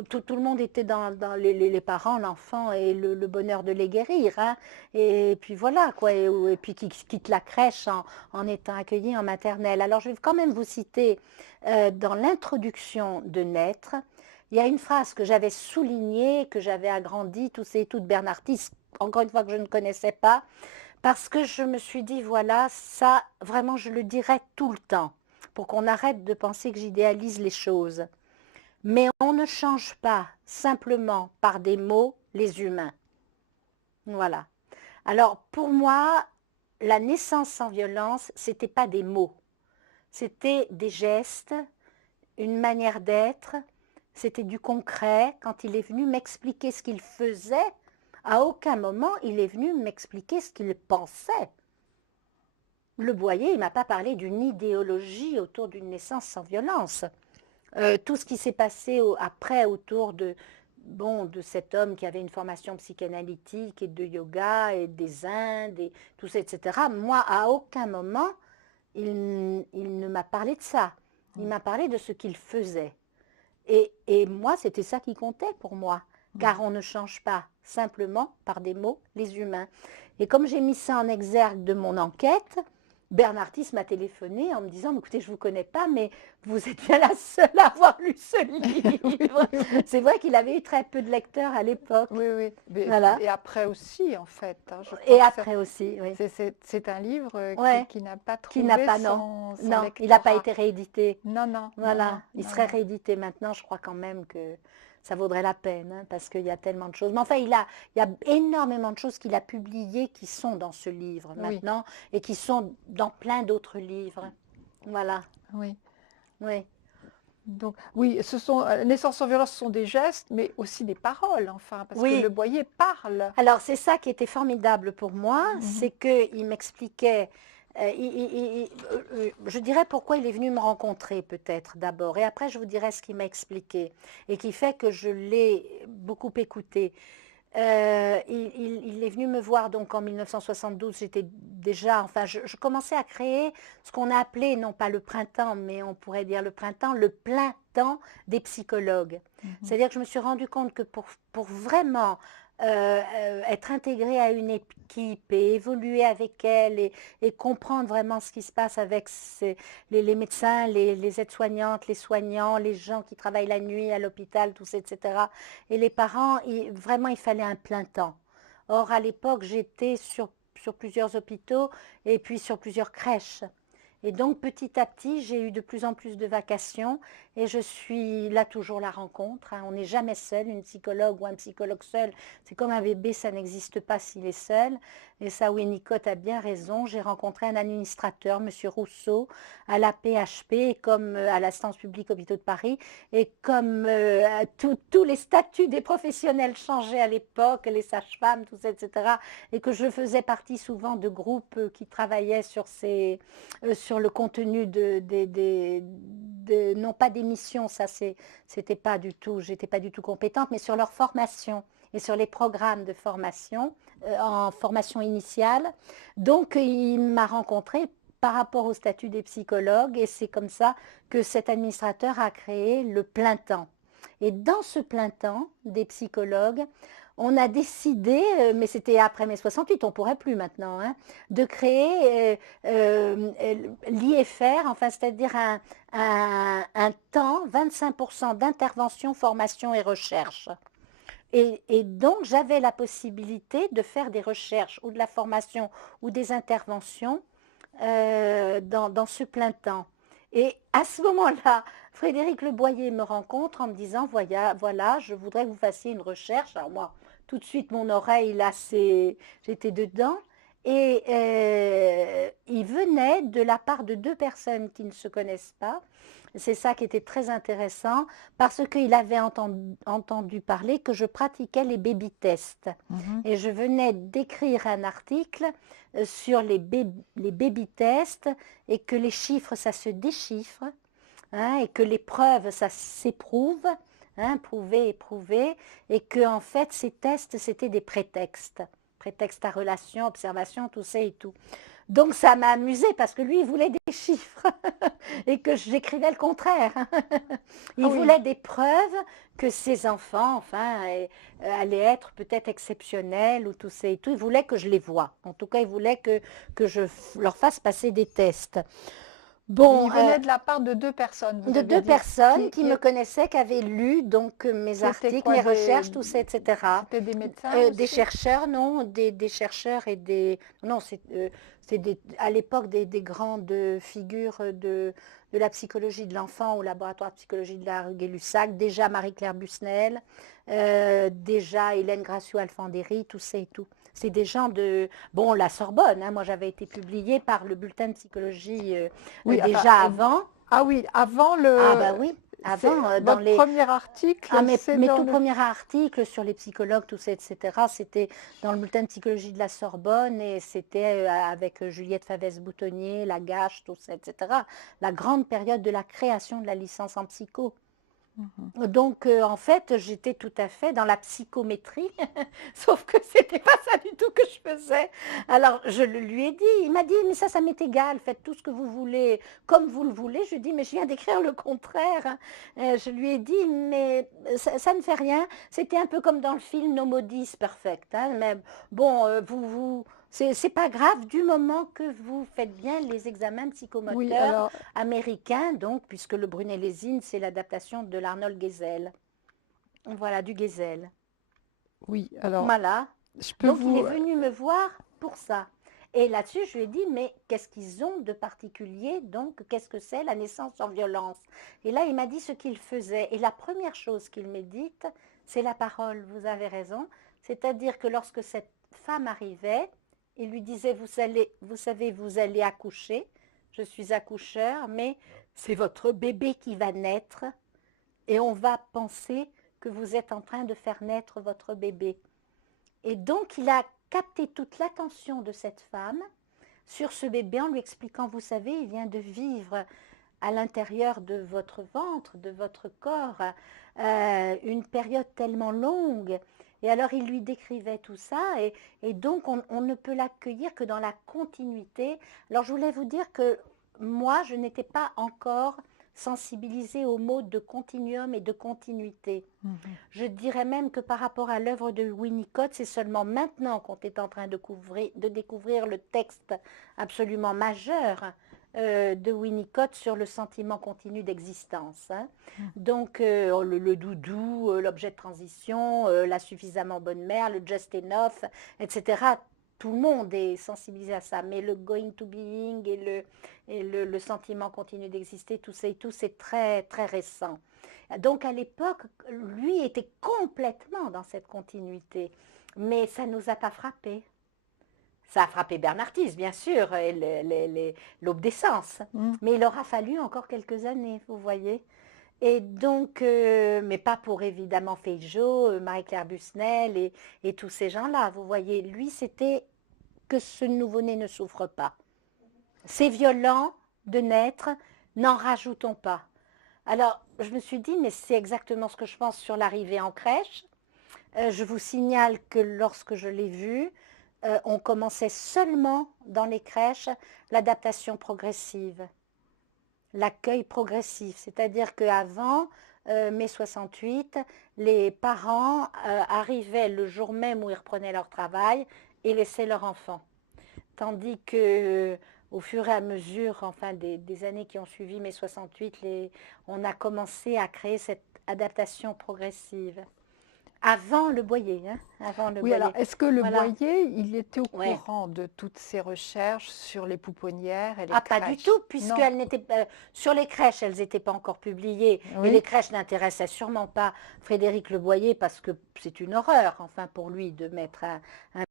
Tout le monde était dans les parents, l'enfant et le bonheur de les guérir. Hein. Et puis voilà, quoi. Et puis qui quittent la crèche en étant accueillis en maternelle. Alors je vais quand même vous citer dans l'introduction de Naître. Il y a une phrase que j'avais soulignée, que j'avais agrandie, tous et toutes Bernardis, encore une fois que je ne connaissais pas, parce que je me suis dit, voilà, ça, vraiment, je le dirai tout le temps, pour qu'on arrête de penser que j'idéalise les choses. Mais on ne change pas simplement par des mots les humains. Voilà. Alors, pour moi, la naissance sans violence, ce n'était pas des mots. C'était des gestes, une manière d'être, c'était du concret. Quand il est venu m'expliquer ce qu'il faisait, à aucun moment il est venu m'expliquer ce qu'il pensait. Le Boyer, il ne m'a pas parlé d'une idéologie autour d'une naissance sans violence. Tout ce qui s'est passé après autour de cet homme qui avait une formation psychanalytique et de yoga et des Indes et tout ça, etc. Moi, à aucun moment, il ne m'a parlé de ça. Il m'a parlé de ce qu'il faisait. Et moi, c'était ça qui comptait pour moi, car on ne change pas simplement par des mots les humains. Et comme j'ai mis ça en exergue de mon enquête, Bernardis m'a téléphoné en me disant, écoutez, je ne vous connais pas, mais vous êtes bien la seule à avoir lu ce livre. C'est vrai qu'il avait eu très peu de lecteurs à l'époque. Oui, oui. Voilà. Et après aussi, en fait. Hein, je crois Et que après aussi, oui. c'est un livre Ouais. qui n'a pas Qui n'a trouvé pas, son non, il n'a pas lectorat. été réédité. Non, non. Voilà, non, il non, serait non. réédité maintenant, je crois quand même que ça vaudrait la peine, hein, parce qu'il y a tellement de choses. Mais enfin, il y a énormément de choses qu'il a publiées qui sont dans ce livre Oui. maintenant et qui sont dans plein d'autres livres. Voilà, Oui. oui. Donc, oui, naissance sans violence, ce sont des gestes, mais aussi des paroles, enfin, parce que Oui. Le Boyer parle. Alors, c'est ça qui était formidable pour moi, c'est qu'il m'expliquait, je dirais pourquoi il est venu me rencontrer peut-être d'abord, et après je vous dirai ce qu'il m'a expliqué, et qui fait que je l'ai beaucoup écouté. Il est venu me voir donc en 1972, j'étais déjà, enfin je commençais à créer ce qu'on a appelé, non pas le printemps, mais on pourrait dire le printemps, le plein temps des psychologues. C'est-à-dire que je me suis rendu compte que pour vraiment être intégré à une équipe et évoluer avec elle et comprendre vraiment ce qui se passe avec les médecins, les aides-soignantes, les soignants, les gens qui travaillent la nuit à l'hôpital, tous, etc. Et les parents, vraiment, il fallait un plein temps. Or, à l'époque, j'étais sur plusieurs hôpitaux et puis sur plusieurs crèches. Et donc, petit à petit, j'ai eu de plus en plus de vacations et je suis là toujours la rencontre. Hein. On n'est jamais seul, une psychologue ou un psychologue seul. C'est comme un bébé, ça n'existe pas s'il est seul. Et ça, Winnicott a bien raison. J'ai rencontré un administrateur, M. Rousseau, à la PHP, comme à l'Assistance publique Hôpitaux de Paris. Et comme tous les statuts des professionnels changeaient à l'époque, les sages-femmes, tout ça, etc. Et que je faisais partie souvent de groupes qui travaillaient sur le contenu non pas des missions, ça c'était pas du tout, j'étais pas du tout compétente, mais sur leur formation et sur les programmes de formation, en formation initiale. Donc il m'a rencontrée par rapport au statut des psychologues et c'est comme ça que cet administrateur a créé le plein temps. Et dans ce plein temps des psychologues, on a décidé, mais c'était après mai 68, on ne pourrait plus maintenant, hein, de créer l'IFR, enfin, c'est-à-dire un temps, 25% d'intervention, formation et recherche. Et donc, j'avais la possibilité de faire des recherches ou de la formation ou des interventions dans ce plein temps. Et à ce moment-là, Frédéric Le Boyer me rencontre en me disant, voilà, je voudrais que vous fassiez une recherche. Alors moi, tout de suite, mon oreille, là, j'étais dedans. Et il venait de la part de deux personnes qui ne se connaissent pas. C'est ça qui était très intéressant, parce qu'il avait entendu parler que je pratiquais les baby-tests. Et je venais d'écrire un article sur les baby-tests et que les chiffres, ça se déchiffre, hein, et que les preuves, ça s'éprouve, hein, prouver et prouver, et que en fait, ces tests, c'était des prétextes à relation, observation, tout ça et tout. Donc ça m'a amusée parce que lui, il voulait des chiffres et que j'écrivais le contraire. Il voulait des preuves que ses enfants, enfin, allaient être peut-être exceptionnels ou tout ça et tout. Il voulait que je les voie. En tout cas, il voulait que je leur fasse passer des tests. Bon, il venait de la part de deux personnes. De deux personnes qui me connaissaient, qui avaient lu donc mes articles, mes recherches, tout ça, etc. C'était des médecins des chercheurs, non, des chercheurs et des... Non, c'est à l'époque des grandes figures de la psychologie de l'enfant au laboratoire de psychologie de la rue Gay-Lussac, déjà Marie-Claire Busnel, déjà Hélène Gracieux-Alfandéry, tout ça et tout. C'est des gens de... Bon, la Sorbonne, hein, moi j'avais été publiée par le bulletin de psychologie déjà avant. Ah oui, avant le... Ah bah oui, avant, dans les... premier article, mes tout premiers articles sur les psychologues, tout ça, etc., c'était dans le bulletin de psychologie de la Sorbonne et c'était avec Juliette Favès-Boutonnier, Lagache, tout ça, etc., la grande période de la création de la licence en psycho. Donc, en fait, j'étais tout à fait dans la psychométrie, sauf que c'était pas ça du tout que je faisais. Alors, je lui ai dit, il m'a dit, mais ça m'est égal, faites tout ce que vous voulez, comme vous le voulez. Je lui ai dit, mais je viens d'écrire le contraire. Je lui ai dit, mais ça ne fait rien. C'était un peu comme dans le film No Modis Perfect. Hein, mais bon, c'est pas grave du moment que vous faites bien les examens psychomoteurs américains, donc, puisque le Brunet-Lésine, c'est l'adaptation de l'Arnold Gesell. Voilà, du Gesell. Oui, alors... Voilà. Donc, il est venu me voir pour ça. Et là-dessus, je lui ai dit, mais qu'est-ce qu'ils ont de particulier? Donc, qu'est-ce que c'est la naissance sans violence? Et là, il m'a dit ce qu'il faisait. Et la première chose qu'il m'a dite, c'est la parole. Vous avez raison. C'est-à-dire que lorsque cette femme arrivait, il lui disait, vous savez, vous allez accoucher, je suis accoucheur, mais c'est votre bébé qui va naître et on va penser que vous êtes en train de faire naître votre bébé. Et donc, il a capté toute l'attention de cette femme sur ce bébé en lui expliquant, vous savez, il vient de vivre à l'intérieur de votre ventre, de votre corps, une période tellement longue. Et alors, il lui décrivait tout ça, et donc, on ne peut l'accueillir que dans la continuité. Alors, je voulais vous dire que moi, je n'étais pas encore sensibilisée aux mots de continuum et de continuité. Je dirais même que par rapport à l'œuvre de Winnicott, c'est seulement maintenant qu'on est en train de découvrir le texte absolument majeur de Winnicott sur le sentiment continu d'existence. Hein. Donc, le doudou, l'objet de transition, la suffisamment bonne mère, le just enough, etc. Tout le monde est sensibilisé à ça, mais le going to being et le sentiment continu d'exister, tout ça et tout, c'est très, très récent. Donc, à l'époque, lui était complètement dans cette continuité, mais ça ne nous a pas frappés. Ça a frappé Bernard Tisse, bien sûr, et l'aube des sens. Mais il aura fallu encore quelques années, vous voyez. Et donc, mais pas pour évidemment Feijo, Marie-Claire Busnel et tous ces gens-là. Vous voyez, lui, c'était que ce nouveau-né ne souffre pas. C'est violent de naître, n'en rajoutons pas. Alors, je me suis dit, mais c'est exactement ce que je pense sur l'arrivée en crèche. Je vous signale que lorsque je l'ai vu, on commençait seulement dans les crèches l'adaptation progressive, l'accueil progressif. C'est-à-dire qu'avant, mai 68, les parents arrivaient le jour même où ils reprenaient leur travail et laissaient leur enfant. Tandis que au fur et à mesure, enfin des années qui ont suivi mai 68, on a commencé à créer cette adaptation progressive. Avant le Boyer, hein, avant le Oui, alors Boyer. est-ce que le Voilà. Boyer, il était au Ouais. courant de toutes ces recherches sur les pouponnières et les Ah, pas du crèches? tout, Non. puisqu'elles n'étaient sur les crèches, elles n'étaient pas encore publiées. Et Oui, les crèches n'intéressaient sûrement pas Frédéric Le Boyer parce que c'est une horreur, enfin, pour lui, de mettre un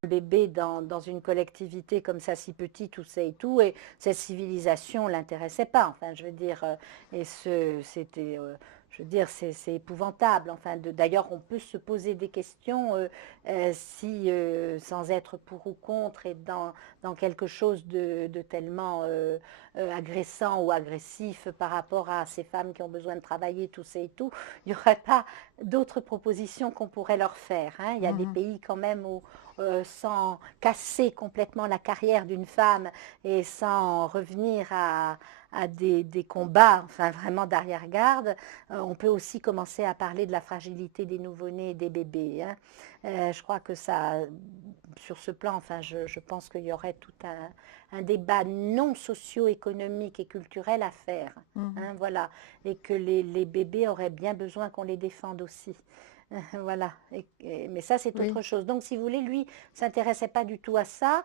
bébé dans une collectivité comme ça, si petite, tout ça et tout. Et cette civilisation ne l'intéressait pas. Enfin, je veux dire, c'était. Je veux dire, c'est épouvantable. Enfin, d'ailleurs, on peut se poser des questions si, sans être pour ou contre, et dans quelque chose de tellement agressant ou agressif par rapport à ces femmes qui ont besoin de travailler, tout ça et tout, il n'y aurait pas d'autres propositions qu'on pourrait leur faire. Hein. Il y a des pays quand même où, sans casser complètement la carrière d'une femme et sans revenir à des combats, enfin vraiment d'arrière-garde, on peut aussi commencer à parler de la fragilité des nouveau-nés et des bébés. Hein. Je crois que ça, sur ce plan, enfin, je pense qu'il y aurait tout un débat non socio-économique et culturel à faire. Hein, voilà. Et que les bébés auraient bien besoin qu'on les défende aussi. Voilà. Mais ça, c'est oui, autre chose. Donc, si vous voulez, lui, ne s'intéressait pas du tout à ça.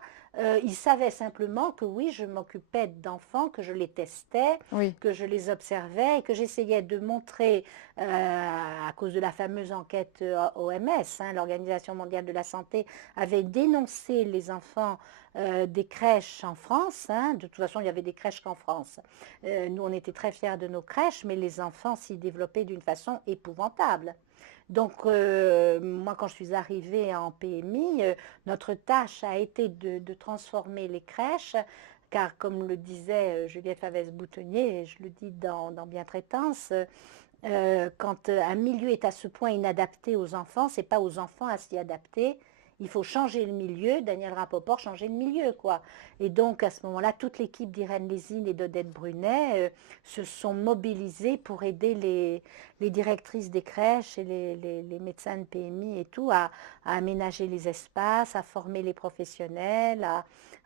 Il savait simplement que oui, je m'occupais d'enfants, que je les testais, oui. que je les observais et que j'essayais de montrer, à cause de la fameuse enquête OMS, hein, l'Organisation mondiale de la santé, avait dénoncé les enfants des crèches en France. Hein. De toute façon, il y avait des crèches qu'en France. Nous, on était très fiers de nos crèches, mais les enfants s'y développaient d'une façon épouvantable. Donc, moi, quand je suis arrivée en PMI, notre tâche a été de transformer les crèches, car comme le disait Juliette Favès-Boutonnier, et je le dis dans Bientraitance, quand un milieu est à ce point inadapté aux enfants, c'est pas aux enfants à s'y adapter. Il faut changer le milieu. Daniel Rapoport changer le milieu, quoi. Et donc, à ce moment-là, toute l'équipe d'Irène Lésine et d'Odette Brunet se sont mobilisées pour aider les directrices des crèches et les médecins de PMI et tout à aménager les espaces, à former les professionnels,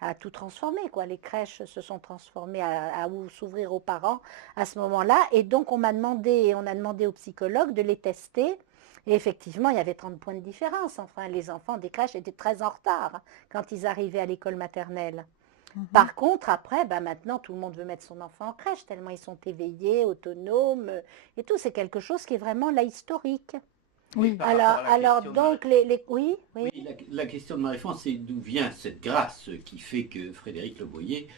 à tout transformer, quoi. Les crèches se sont transformées à s'ouvrir aux parents à ce moment-là. Et donc, on a demandé aux psychologues de les tester. Et effectivement, il y avait 30 points de différence. Enfin, les enfants des crèches étaient très en retard quand ils arrivaient à l'école maternelle. Par contre, après, maintenant, tout le monde veut mettre son enfant en crèche, tellement ils sont éveillés, autonomes, et tout. C'est quelque chose qui est vraiment là historique. Mais Oui, par rapport à la Alors question de donc, oui, oui. Oui, la question de Marie-France, c'est d'où vient cette grâce qui fait que Frédéric Le Boyer,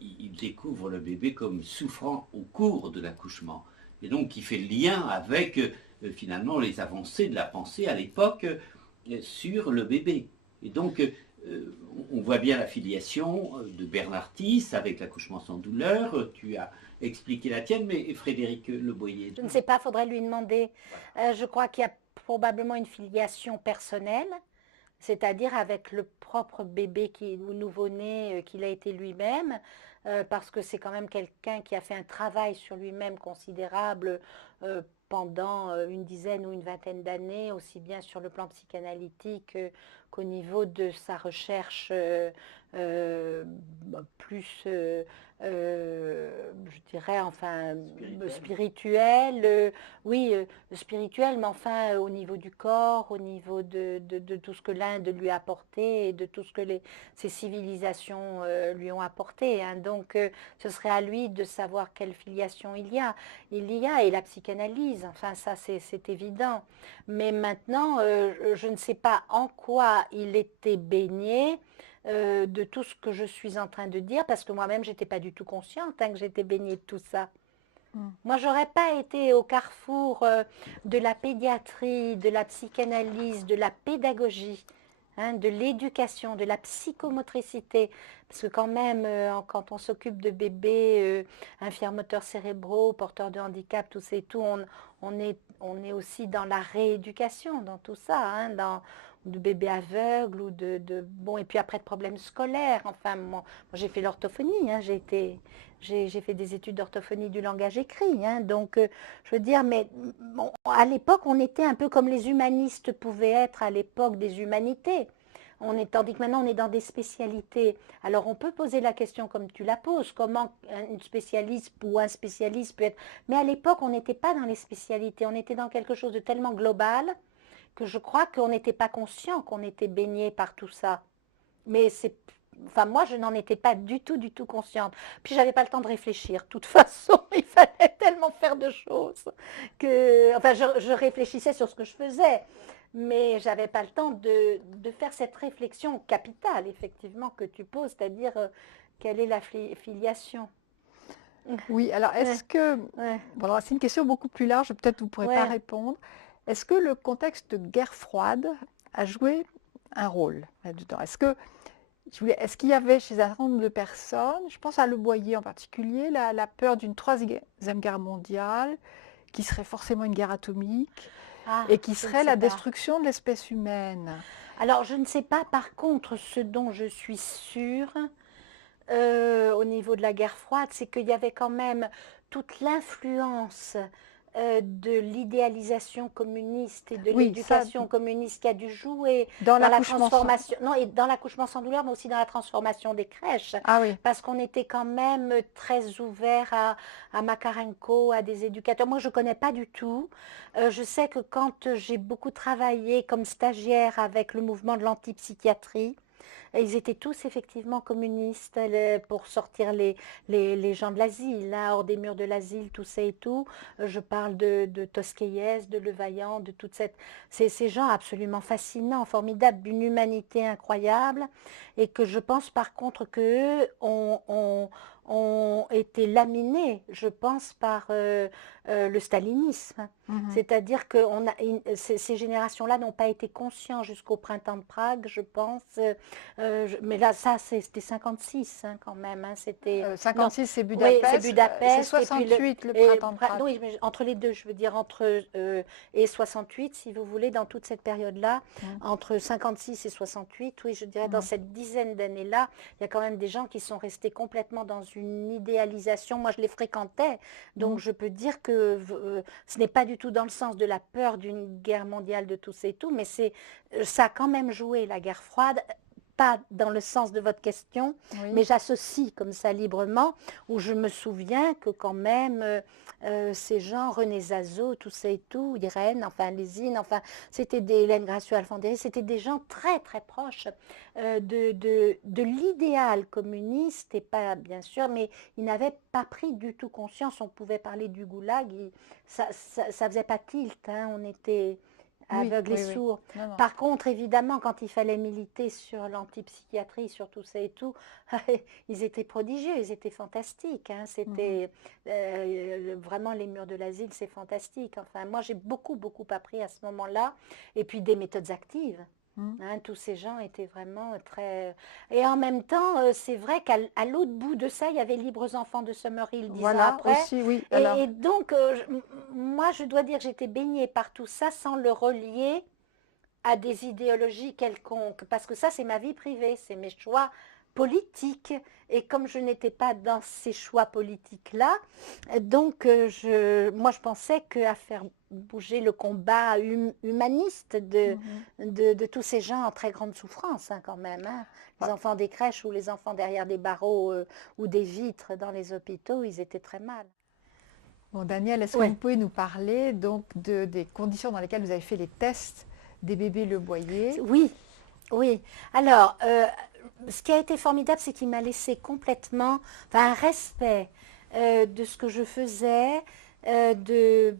il découvre le bébé comme souffrant au cours de l'accouchement. Et donc qui fait le lien avec finalement les avancées de la pensée à l'époque sur le bébé. Et donc on voit bien la filiation de Bernard Tisse avec l'accouchement sans douleur. Tu as expliqué la tienne, mais Frédéric Le Boyer. Je ne sais pas, faudrait lui demander. Je crois qu'il y a probablement une filiation personnelle, c'est-à-dire avec le propre bébé ou nouveau-né qu'il a été lui-même, parce que c'est quand même quelqu'un qui a fait un travail sur lui-même considérable pendant une dizaine ou une vingtaine d'années, aussi bien sur le plan psychanalytique qu'au niveau de sa recherche euh, plus, je dirais, enfin, spirituelle, oui, spirituelle, mais enfin au niveau du corps, au niveau de tout ce que l'Inde lui a apporté et de tout ce que ces civilisations lui ont apporté. Hein. Donc, ce serait à lui de savoir quelle filiation il y a. Il y a, et la psychanalyse, enfin ça c'est évident. Mais maintenant, je ne sais pas en quoi il était baigné de tout ce que je suis en train de dire, parce que moi-même, j'étais pas du tout consciente que j'étais baignée de tout ça. Moi, j'aurais pas été au carrefour de la pédiatrie, de la psychanalyse, de la pédagogie, hein, de l'éducation, de la psychomotricité, Parce que quand même, quand on s'occupe de bébés infirmateurs cérébraux, porteurs de handicap, tout ça et tout, on est aussi dans la rééducation, dans tout ça, hein, de bébés aveugles ou bon, et puis après de problèmes scolaires. Enfin, moi j'ai fait l'orthophonie, hein, j'ai fait des études d'orthophonie du langage écrit, hein, donc je veux dire, mais bon, à l'époque, on était un peu comme les humanistes pouvaient être à l'époque des humanités. Tandis que maintenant, on est dans des spécialités. Alors, on peut poser la question comme tu la poses, comment une spécialiste ou un spécialiste peut être... Mais à l'époque, on n'était pas dans les spécialités, on était dans quelque chose de tellement global que je crois qu'on n'était pas conscient qu'on était baigné par tout ça. Mais c'est... Enfin, moi, je n'en étais pas du tout consciente. Puis, j'avais pas le temps de réfléchir. De toute façon, il fallait tellement faire de choses que... Enfin, je réfléchissais sur ce que je faisais, mais j'avais pas le temps de faire cette réflexion capitale, effectivement, que tu poses, c'est-à-dire quelle est la filiation. Oui, alors Ouais, est-ce que, ouais, bon, alors c'est une question beaucoup plus large, peut-être vous ne pourrez pas ouais. répondre. Est-ce que le contexte de guerre froide a joué un rôle là-dedans? Est-ce qu'il y avait chez un certain nombre de personnes, je pense à Le Boyer en particulier, la peur d'une troisième guerre mondiale, qui serait forcément une guerre atomique Ah, et qui je ne serait sais la pas. destruction de l'espèce humaine? Alors, je ne sais pas, par contre, ce dont je suis sûre, au niveau de la guerre froide, c'est qu'il y avait quand même toute l'influence de l'idéalisation communiste et de Oui, ça, l'éducation communiste qui a dû jouer dans dans la l'accouchement sans... transformation, non, et dans l'accouchement sans douleur, mais aussi dans la transformation des crèches, Ah oui, parce qu'on était quand même très ouvert à Makarenko, à des éducateurs. Moi, je ne connais pas du tout. Je sais que quand j'ai beaucoup travaillé comme stagiaire avec le mouvement de l'antipsychiatrie, et ils étaient tous effectivement communistes pour sortir les gens de l'asile, là, hors des murs de l'asile, tout ça et tout. Je parle de Tosquelles, de Levaillant, de toute ces gens absolument fascinants, formidables, d'une humanité incroyable, et que je pense par contre qu'eux ont été laminés, je pense, par le stalinisme. mhm. C'est-à-dire que ces générations-là n'ont pas été conscients jusqu'au printemps de Prague, je pense, mais là, ça, c'était 56 hein, quand même. Hein, c'était non, 56, c'est oui, c'est Budapest, c'est Budapest et puis 68 le printemps de Prague. oui, mais entre les deux, je veux dire entre et 68, si vous voulez, dans toute cette période-là, Mhm, entre 56 et 68, oui, je dirais dans mhm, cette dizaine d'années-là, il y a quand même des gens qui sont restés complètement dans une idéalisation. Moi, je les fréquentais, donc mhm. je peux dire que ce n'est pas du tout dans le sens de la peur d'une guerre mondiale de tous et tout, mais ça a quand même joué la guerre froide pas dans le sens de votre question, Oui. mais j'associe comme ça librement, où je me souviens que quand même, ces gens, René Zazot, tout ça et tout, Irène, enfin Lésine, enfin, c'était des Hélène Gracieux-Alfandéry, c'était des gens très très proches de l'idéal communiste, et pas bien sûr, mais ils n'avaient pas pris du tout conscience, on pouvait parler du goulag, ça faisait pas tilt, hein, on était Oui, aveugles et oui, oui. sourds. Non, non. Par contre, évidemment, quand il fallait militer sur l'antipsychiatrie, sur tout ça et tout, ils étaient prodigieux, ils étaient fantastiques. Hein. Mhm, C'était vraiment les murs de l'asile, c'est fantastique. Enfin, moi, j'ai beaucoup appris à ce moment-là. Et puis des méthodes actives. mhm. Hein, tous ces gens étaient vraiment très... Et en même temps, c'est vrai qu'à l'autre bout de ça, il y avait Libres Enfants de Summerhill 10 ans Voilà, après. aussi, oui. Alors, Et donc, moi, je dois dire que j'étais baignée par tout ça sans le relier à des idéologies quelconques, parce que ça, c'est ma vie privée, c'est mes choix politiques. Et comme je n'étais pas dans ces choix politiques-là, donc moi, je pensais qu'à faire bouger le combat humaniste mhm. de tous ces gens en très grande souffrance, hein, quand même. Hein. Les Ah, enfants des crèches ou les enfants derrière des barreaux ou des vitres dans les hôpitaux, ils étaient très mal. bon, Daniel, est-ce que Oui, vous pouvez nous parler donc des conditions dans lesquelles vous avez fait les tests des bébés Le Boyer? oui, oui. Alors, ce qui a été formidable, c'est qu'il m'a laissé complètement, enfin, un respect de ce que je faisais, de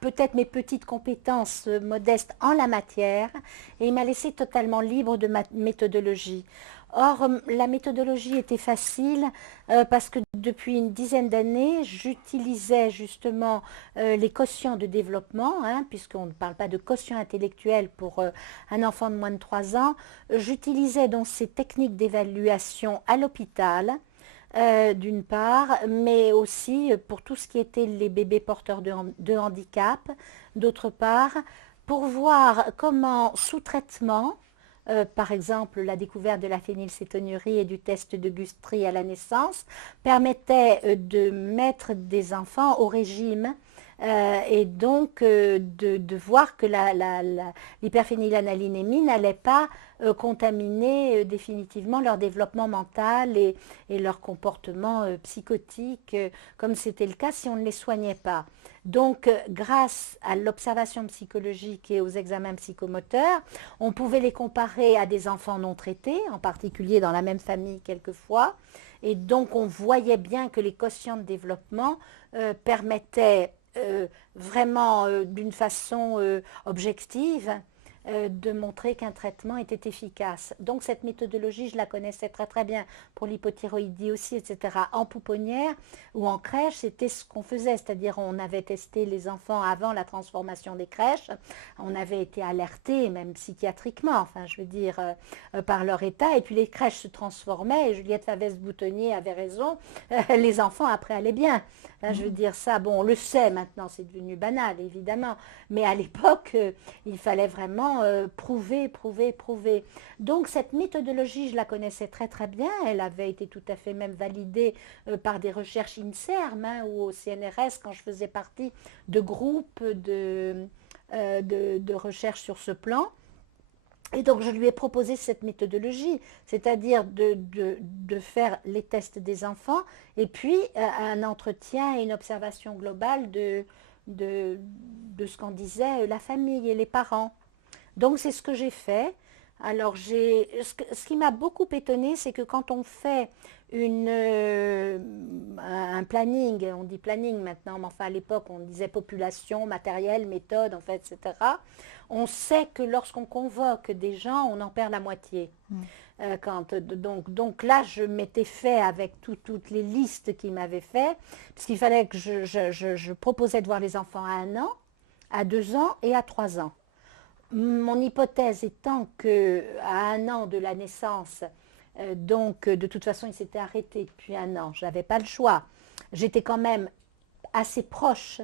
peut-être mes petites compétences modestes en la matière, et il m'a laissé totalement libre de ma méthodologie. Or, la méthodologie était facile parce que depuis une dizaine d'années, j'utilisais justement les quotients de développement, hein, puisqu'on ne parle pas de quotient intellectuel pour un enfant de moins de 3 ans. J'utilisais donc ces techniques d'évaluation à l'hôpital, d'une part, mais aussi pour tout ce qui était les bébés porteurs de handicap, d'autre part, pour voir comment, sous traitement, par exemple la découverte de la phénylcétonurie et du test de Guthrie à la naissance, permettait de mettre des enfants au régime et donc de voir que l'hyperphénylalaninémie n'allait pas contaminer définitivement leur développement mental et leur comportement psychotique, comme c'était le cas si on ne les soignait pas. Donc, grâce à l'observation psychologique et aux examens psychomoteurs, on pouvait les comparer à des enfants non traités, en particulier dans la même famille quelquefois. Et donc, on voyait bien que les quotients de développement permettaient vraiment d'une façon objective de montrer qu'un traitement était efficace. Donc cette méthodologie, je la connaissais très très bien pour l'hypothyroïdie aussi, etc. En pouponnière ou en crèche, c'était ce qu'on faisait, c'est-à-dire on avait testé les enfants avant la transformation des crèches, on avait été alertés, même psychiatriquement, enfin je veux dire, par leur état, et puis les crèches se transformaient, et Juliette Favès-Boutonnier avait raison, les enfants après allaient bien. Là, je veux dire ça, bon, on le sait maintenant, c'est devenu banal, évidemment, mais à l'époque, il fallait vraiment prouver. Donc, cette méthodologie, je la connaissais très très bien, elle avait été tout à fait même validée par des recherches INSERM, hein, ou au CNRS, quand je faisais partie de groupes de recherche sur ce plan. Et donc, je lui ai proposé cette méthodologie, c'est-à-dire de faire les tests des enfants et puis un entretien et une observation globale de ce qu'en disait la famille et les parents. Donc, c'est ce que j'ai fait. Alors, ce qui m'a beaucoup étonnée, c'est que quand on fait un planning, on dit planning maintenant, mais enfin à l'époque on disait population, matériel, méthode, en fait, etc. On sait que lorsqu'on convoque des gens, on en perd la moitié. Donc là, je m'étais fait avec toutes les listes qu'il m'avait fait, puisqu'il fallait que je proposais de voir les enfants à 1 an, à 2 ans et à 3 ans. Mon hypothèse étant qu'à 1 an de la naissance, donc de toute façon il s'était arrêté depuis 1 an, je n'avais pas le choix. J'étais quand même assez proche,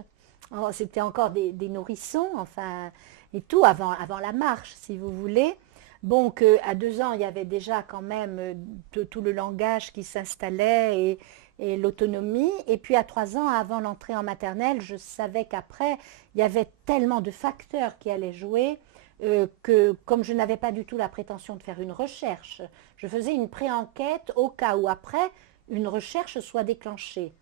c'était encore des nourrissons, enfin, et tout, avant la marche, si vous voulez. Bon, qu'à 2 ans, il y avait déjà quand même tout le langage qui s'installait et l'autonomie. Et puis à 3 ans, avant l'entrée en maternelle, je savais qu'après, il y avait tellement de facteurs qui allaient jouer que comme je n'avais pas du tout la prétention de faire une recherche, je faisais une pré-enquête au cas où après une recherche soit déclenchée.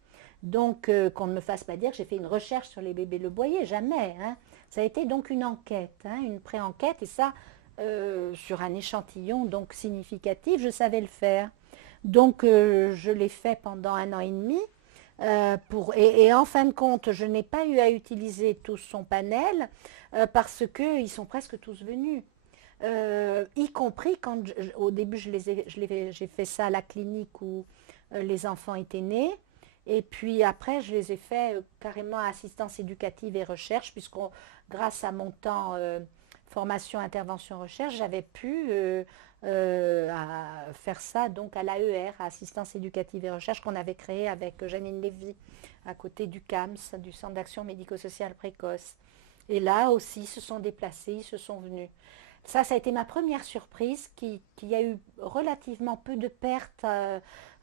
Donc qu'on ne me fasse pas dire que j'ai fait une recherche sur les bébés Le Boyer, jamais. Hein. Ça a été donc une enquête, hein, une pré-enquête, et ça sur un échantillon donc significatif, je savais le faire. Donc je l'ai fait pendant 1 an et demi. Et en fin de compte, je n'ai pas eu à utiliser tout son panel parce qu'ils sont presque tous venus. Y compris quand au début j'ai fait ça à la clinique où les enfants étaient nés. Et puis après, je les ai fait carrément à assistance éducative et recherche, puisque grâce à mon temps formation, intervention, recherche, j'avais pu faire ça donc à l'AER, à assistance éducative et recherche, qu'on avait créé avec Janine Lévy, à côté du CAMS, du Centre d'action médico-sociale précoce. Et là aussi, ils se sont déplacés, ils se sont venus. Ça a été ma première surprise, qu'il y a eu relativement peu de pertes,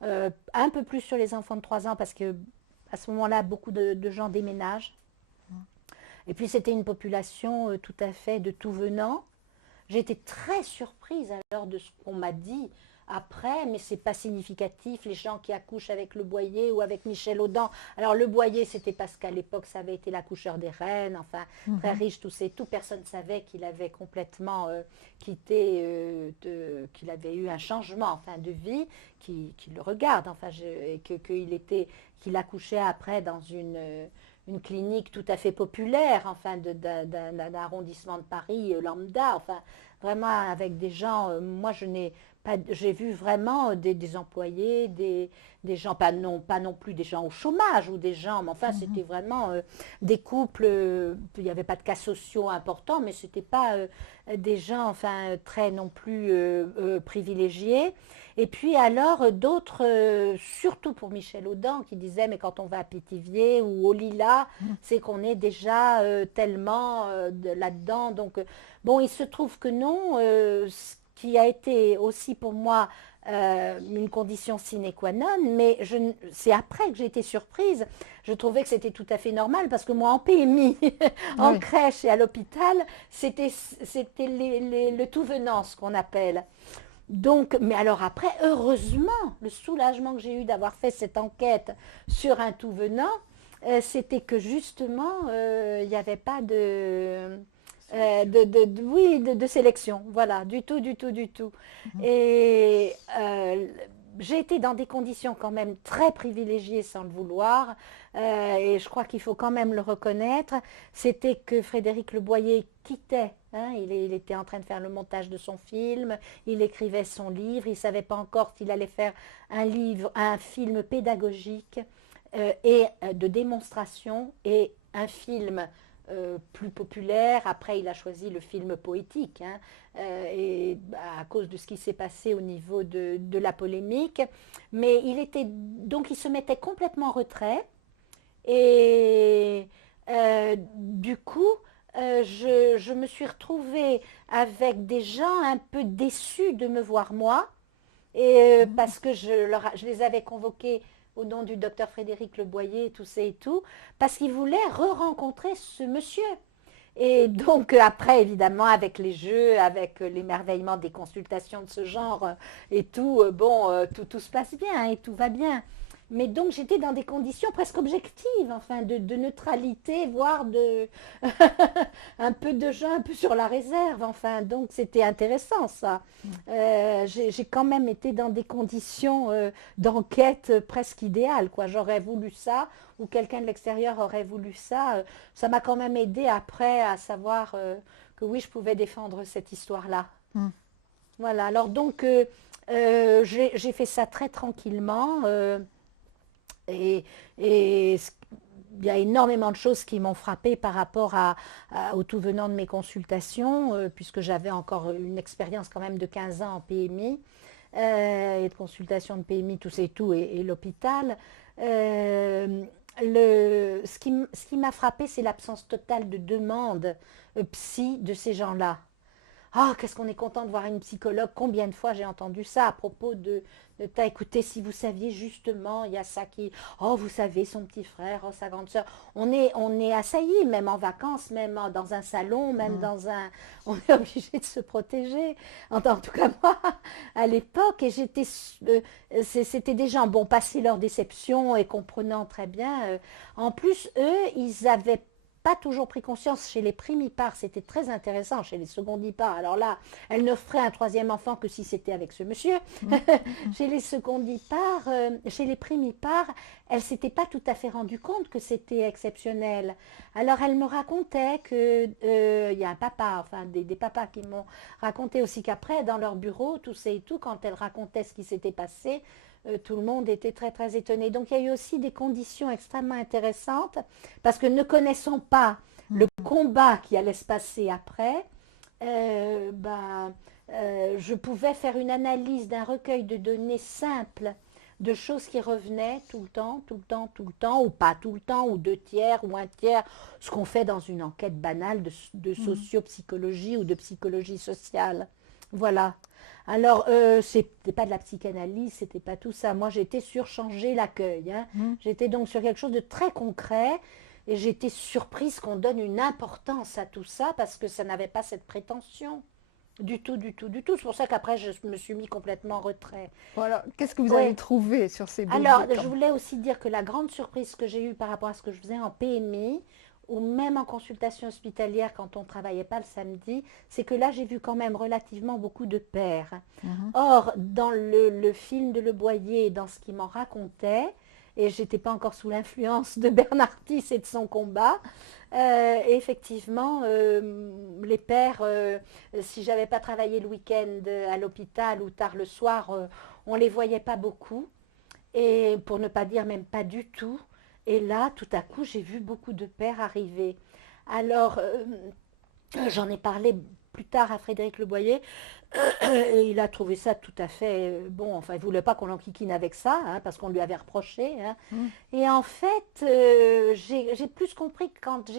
un peu plus sur les enfants de 3 ans, parce que à ce moment-là, beaucoup de gens déménagent. Et puis c'était une population tout à fait de tout venant. J'ai été très surprise alors de ce qu'on m'a dit après, mais c'est pas significatif, les gens qui accouchent avec Le Boyer ou avec Michel Audin. Alors Le Boyer, c'était parce qu'à l'époque, ça avait été l'accoucheur des reines, enfin, très riche, tout, personne ne savait qu'il avait complètement quitté, qu'il avait eu un changement enfin, de vie, qui le regarde, enfin, et qu'il accouchait après dans une une clinique tout à fait populaire, enfin, d'un arrondissement de Paris lambda, enfin, vraiment avec des gens, moi je n'ai pas, j'ai vu vraiment des employés, des gens, pas non plus des gens au chômage ou des gens, mais enfin Mhm. c'était vraiment des couples, il n'y avait pas de cas sociaux importants, mais c'était pas des gens, enfin très non plus privilégiés. Et puis alors d'autres, surtout pour Michel Audin, qui disait mais quand on va à Pithiviers ou au Lilas, c'est qu'on est déjà tellement là-dedans. Donc bon, il se trouve que non, ce qui a été aussi pour moi une condition sine qua non, mais c'est après que j'ai été surprise. Je trouvais que c'était tout à fait normal parce que moi en PMI, en Oui. crèche et à l'hôpital, c'était le tout venant, ce qu'on appelle. Donc, mais alors après, heureusement, le soulagement que j'ai eu d'avoir fait cette enquête sur un tout venant, c'était que justement, il n'y avait pas Sélection. oui, de sélection, voilà, du tout, du tout, du tout. Mhm. Et j'ai été dans des conditions quand même très privilégiées sans le vouloir, et je crois qu'il faut quand même le reconnaître. C'était que Frédéric Le Boyer quittait, hein, il était en train de faire le montage de son film, il écrivait son livre, il ne savait pas encore s'il allait faire un livre, un film pédagogique et de démonstration et un film plus populaire. Après, il a choisi le film poétique, hein, et à cause de ce qui s'est passé au niveau de la polémique. Mais donc il se mettait complètement en retrait. Et du coup, je me suis retrouvée avec des gens un peu déçus de me voir moi, et Mhm. parce que je les avais convoqués au nom du docteur Frédéric Le Boyer, tout ça et tout, parce qu'ils voulaient re-rencontrer ce monsieur. Et donc après, évidemment, avec les jeux, avec l'émerveillement des consultations de ce genre et tout, bon, tout se passe bien, hein, et tout va bien. Mais donc j'étais dans des conditions presque objectives, enfin de neutralité, voire de un peu de jeu, un peu sur la réserve, enfin donc c'était intéressant ça. J'ai quand même été dans des conditions d'enquête presque idéales, quoi. J'aurais voulu ça, ou quelqu'un de l'extérieur aurait voulu ça. Ça m'a quand même aidé après à savoir que oui, je pouvais défendre cette histoire-là. Mhm. Voilà, alors donc j'ai fait ça très tranquillement, et, et il y a énormément de choses qui m'ont frappée par rapport au tout venant de mes consultations, puisque j'avais encore une expérience quand même de 15 ans en PMI, et de consultation de PMI, tout c'est tout, et l'hôpital. Euh, ce qui m'a frappé, c'est l'absence totale de demande psy de ces gens-là. Ah, qu'est-ce qu'on est content de voir une psychologue. Combien de fois j'ai entendu ça à propos t'as écouté, si vous saviez justement, il y a ça qui, oh, vous savez, son petit frère, oh, sa grande sœur. On est assailli, même en vacances, même dans un salon, même Mhm. dans un, on est obligé de se protéger. En tout cas, moi, à l'époque, et c'était des gens, bon, passé leur déception et comprenant très bien. En plus, eux, ils avaient pas toujours pris conscience chez les primipares, c'était très intéressant, chez les secondipares. Alors là, elle ne ferait un troisième enfant que si c'était avec ce monsieur. Mhm. Mhm. Chez les secondipares, chez les primipares, elle s'était pas tout à fait rendue compte que c'était exceptionnel. Alors elle me racontait que il y a un papa, enfin des papas qui m'ont raconté aussi qu'après, dans leur bureau, tout ça et tout, quand elle racontait ce qui s'était passé, tout le monde était très très étonné. Donc il y a eu aussi des conditions extrêmement intéressantes parce que ne connaissant pas le Mhm. combat qui allait se passer après, ben, je pouvais faire une analyse d'un recueil de données simples de choses qui revenaient tout le temps, tout le temps, tout le temps, ou pas tout le temps, ou deux tiers, ou un tiers, ce qu'on fait dans une enquête banale de Mhm. sociopsychologie ou de psychologie sociale. Voilà. Alors, c'était pas de la psychanalyse, c'était pas tout ça. Moi, j'étais sur changer l'accueil, hein. Mhm. J'étais donc sur quelque chose de très concret, et j'étais surprise qu'on donne une importance à tout ça parce que ça n'avait pas cette prétention. Du tout, du tout, du tout. C'est pour ça qu'après, je me suis mis complètement en retrait. Voilà. Qu'est-ce que vous Oui. avez trouvé sur ces Alors, bébés je quand... voulais aussi dire que la grande surprise que j'ai eue par rapport à ce que je faisais en PMI, ou même en consultation hospitalière quand on ne travaillait pas le samedi, c'est que là, j'ai vu quand même relativement beaucoup de pères. Mhm. Or, dans le film de Le Boyer, dans ce qu'il m'en racontait, et j'étais pas encore sous l'influence de Bernardis et de son combat. Et effectivement, les pères, si j'avais pas travaillé le week-end à l'hôpital ou tard le soir, on les voyait pas beaucoup, et pour ne pas dire même pas du tout. Et là, tout à coup, j'ai vu beaucoup de pères arriver. Alors, j'en ai parlé plus tard à Frédéric Leboyer, et il a trouvé ça tout à fait bon. Enfin, il ne voulait pas qu'on l'enquiquine avec ça, hein, parce qu'on lui avait reproché, hein. Et en fait, j'ai plus compris quand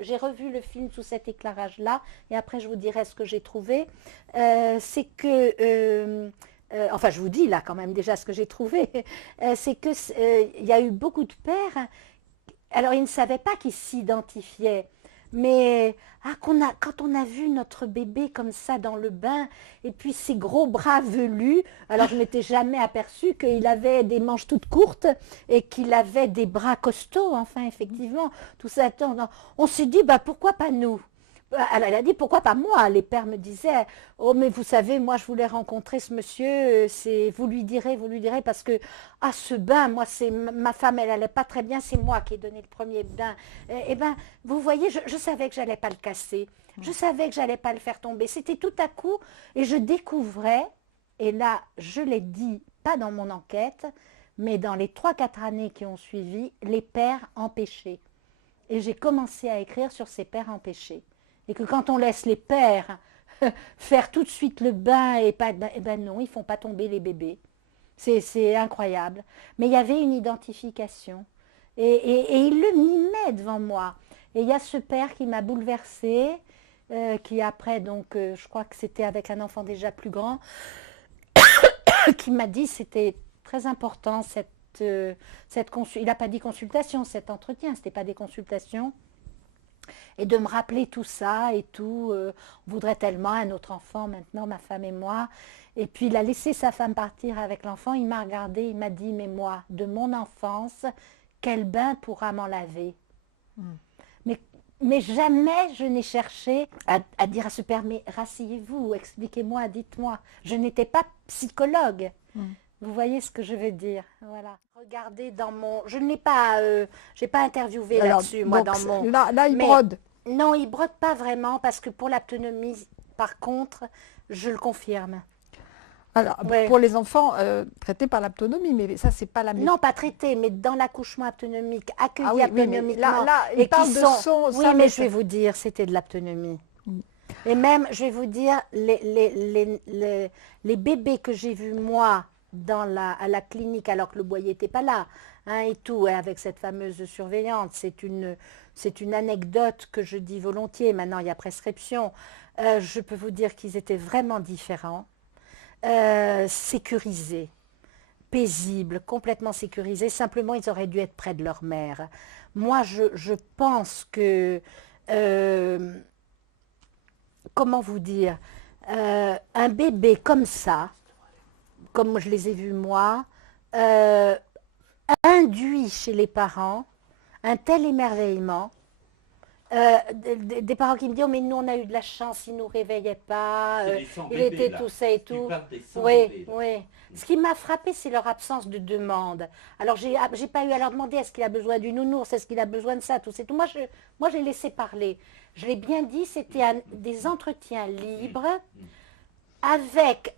j'ai revu le film sous cet éclairage-là, et après je vous dirai ce que j'ai trouvé, c'est que, enfin je vous dis là quand même déjà ce que j'ai trouvé, c'est que il y a eu beaucoup de pères, alors ils ne savaient pas qu'ils s'identifiaient. Mais quand on a vu notre bébé comme ça dans le bain, et puis ses gros bras velus, alors je ne m'étais jamais aperçue qu'il avait des manches toutes courtes et qu'il avait des bras costauds, enfin effectivement, tout ça. On s'est dit, bah, pourquoi pas nous? Alors, elle a dit, pourquoi pas moi? Les pères me disaient, oh, mais vous savez, moi, je voulais rencontrer ce monsieur, vous lui direz, parce que, ce bain, moi, c'est ma femme, elle allait pas très bien, c'est moi qui ai donné le premier bain. Eh ben, vous voyez, je savais que j'allais pas le casser, je savais que j'allais pas le faire tomber. C'était tout à coup, et je découvrais, et là, je l'ai dit, pas dans mon enquête, mais dans les 3-4 années qui ont suivi, les pères empêchés. Et j'ai commencé à écrire sur ces pères empêchés. Et que quand on laisse les pères faire tout de suite le bain, et pas, eh ben non, ils ne font pas tomber les bébés. C'est incroyable. Mais il y avait une identification. Et il le mimait devant moi. Et il y a ce père qui m'a bouleversée, qui après, donc, je crois que c'était avec un enfant déjà plus grand, qui m'a dit c'était très important, il n'a pas dit consultation, cet entretien, ce n'était pas des consultations. Et de me rappeler tout ça et tout, on voudrait tellement un autre enfant maintenant, ma femme et moi. Et puis il a laissé sa femme partir avec l'enfant, il m'a regardé, il m'a dit, mais moi, de mon enfance, quel bain pourra m'en laver? Mais jamais je n'ai cherché à dire à ce père, mais rasseyez-vous, expliquez-moi, dites-moi. Je n'étais pas psychologue. Vous voyez ce que je veux dire, voilà. Regardez dans mon, je n'ai pas, j'ai pas interviewé là-dessus, moi dans mon. Là, il brode. Non, il brode pas vraiment parce que pour l'autonomie, par contre, je le confirme. Alors, pour les enfants traités par l'autonomie, mais ça, c'est pas la même. Non, pas traités, mais dans l'accouchement autonomique, accueillis autonomiquement. Là, il parle de son. Oui, mais je vais vous dire, c'était de l'autonomie. Et même, je vais vous dire, les bébés que j'ai vus, moi, à la clinique, alors que le Boyer n'était pas là, hein, et tout, avec cette fameuse surveillante, c'est une anecdote que je dis volontiers, maintenant il y a prescription, je peux vous dire qu'ils étaient vraiment différents, sécurisés, paisibles, complètement sécurisés, simplement ils auraient dû être près de leur mère. Moi, je pense que, comment vous dire, un bébé comme ça, comme je les ai vus moi, induit chez les parents un tel émerveillement. Des parents qui me disent, oh, mais nous on a eu de la chance, il ne nous réveillait pas, il était tout ça et tout. Oui, oui. Ce qui m'a frappé, c'est leur absence de demande. Alors j'ai pas eu à leur demander est-ce qu'il a besoin du nounours, est-ce qu'il a besoin de ça, tout c'est tout. Moi j'ai laissé parler. Je l'ai bien dit, c'était des entretiens libres avec,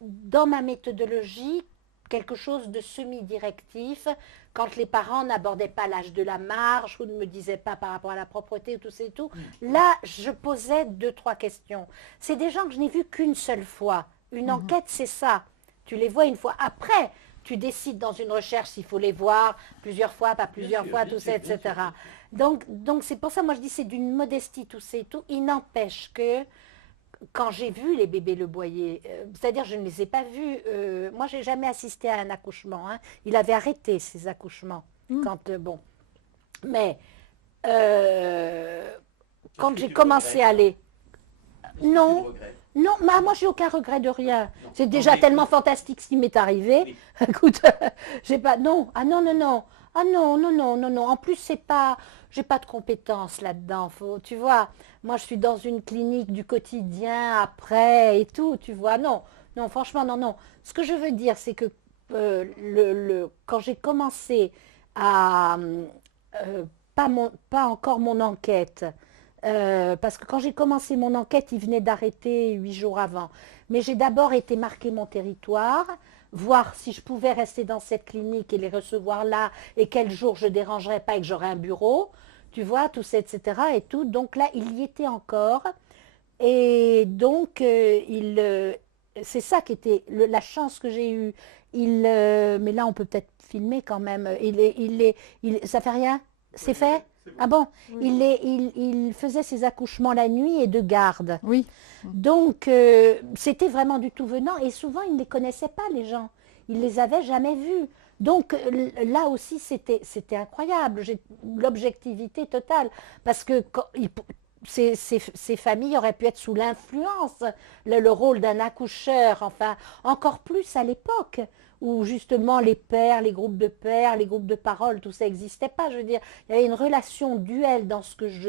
dans ma méthodologie, quelque chose de semi-directif, quand les parents n'abordaient pas l'âge de la marche ou ne me disaient pas par rapport à la propreté ou tout ça et tout. Là, je posais 2-3 questions. C'est des gens que je n'ai vus qu'une seule fois. Une enquête, c'est ça. Tu les vois une fois. Après, tu décides dans une recherche s'il faut les voir plusieurs fois, pas plusieurs fois, tout ça, etc. Donc c'est pour ça, moi je dis, c'est d'une modestie, tout ça et tout. Il n'empêche que quand j'ai vu les bébés Le Boyer, c'est-à-dire je ne les ai pas vus, moi j'ai jamais assisté à un accouchement, hein. Il avait arrêté ses accouchements, quand, bon. Mais quand j'ai commencé à aller... Non, non, moi j'ai aucun regret de rien. C'est déjà tellement fantastique ce qui m'est arrivé. Écoute, j'ai pas... Non, non, non, non. Ah non, non, non, non, non. En plus, c'est pas... J'ai pas de compétences là-dedans. Tu vois, moi, je suis dans une clinique du quotidien, après et tout, tu vois. Non, non, franchement, non, non. Ce que je veux dire, c'est que quand j'ai commencé à pas encore mon enquête. Parce que quand j'ai commencé mon enquête, il venait d'arrêter 8 jours avant. Mais j'ai d'abord été marquer mon territoire, voir si je pouvais rester dans cette clinique et les recevoir là, et quel jour je ne dérangerais pas et que j'aurais un bureau, tu vois, tout ça, etc. Et tout. Donc là, il y était encore. Et donc, c'est ça qui était la chance que j'ai eue. Mais là, on peut peut-être filmer quand même. Ça fait rien? C'est fait? Ah bon? Oui. Il faisait ses accouchements la nuit et de garde. Oui. Donc, c'était vraiment du tout venant. Et souvent, il ne les connaissait pas, les gens. Il les avait jamais vus. Donc, là aussi, c'était incroyable. L'objectivité totale. Parce que ces familles auraient pu être sous l'influence, le rôle d'un accoucheur, enfin, encore plus à l'époque, où justement les pères, les groupes de parole, tout ça n'existait pas. Je veux dire, il y avait une relation duel dans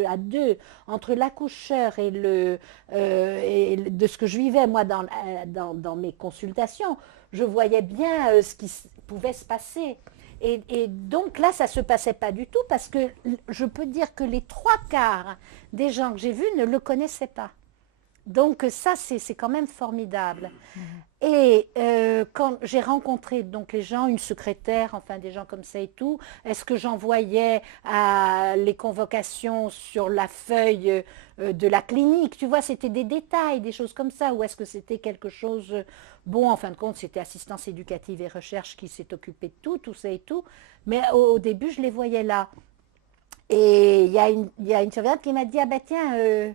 à deux, entre l'accoucheur de ce que je vivais moi dans mes consultations. Je voyais bien ce qui pouvait se passer. Et donc là, ça ne se passait pas du tout parce que je peux dire que les 3/4 des gens que j'ai vus ne le connaissaient pas. Donc ça, c'est quand même formidable. Et quand j'ai rencontré donc les gens, une secrétaire, enfin des gens comme ça et tout, est-ce que j'envoyais les convocations sur la feuille de la clinique? Tu vois, c'était des détails, des choses comme ça. Ou est-ce que c'était quelque chose... Bon, en fin de compte, c'était assistance éducative et recherche qui s'est occupée de tout ça et tout. Mais au début, je les voyais là. Et il y a une surveillante qui m'a dit, ah ben tiens,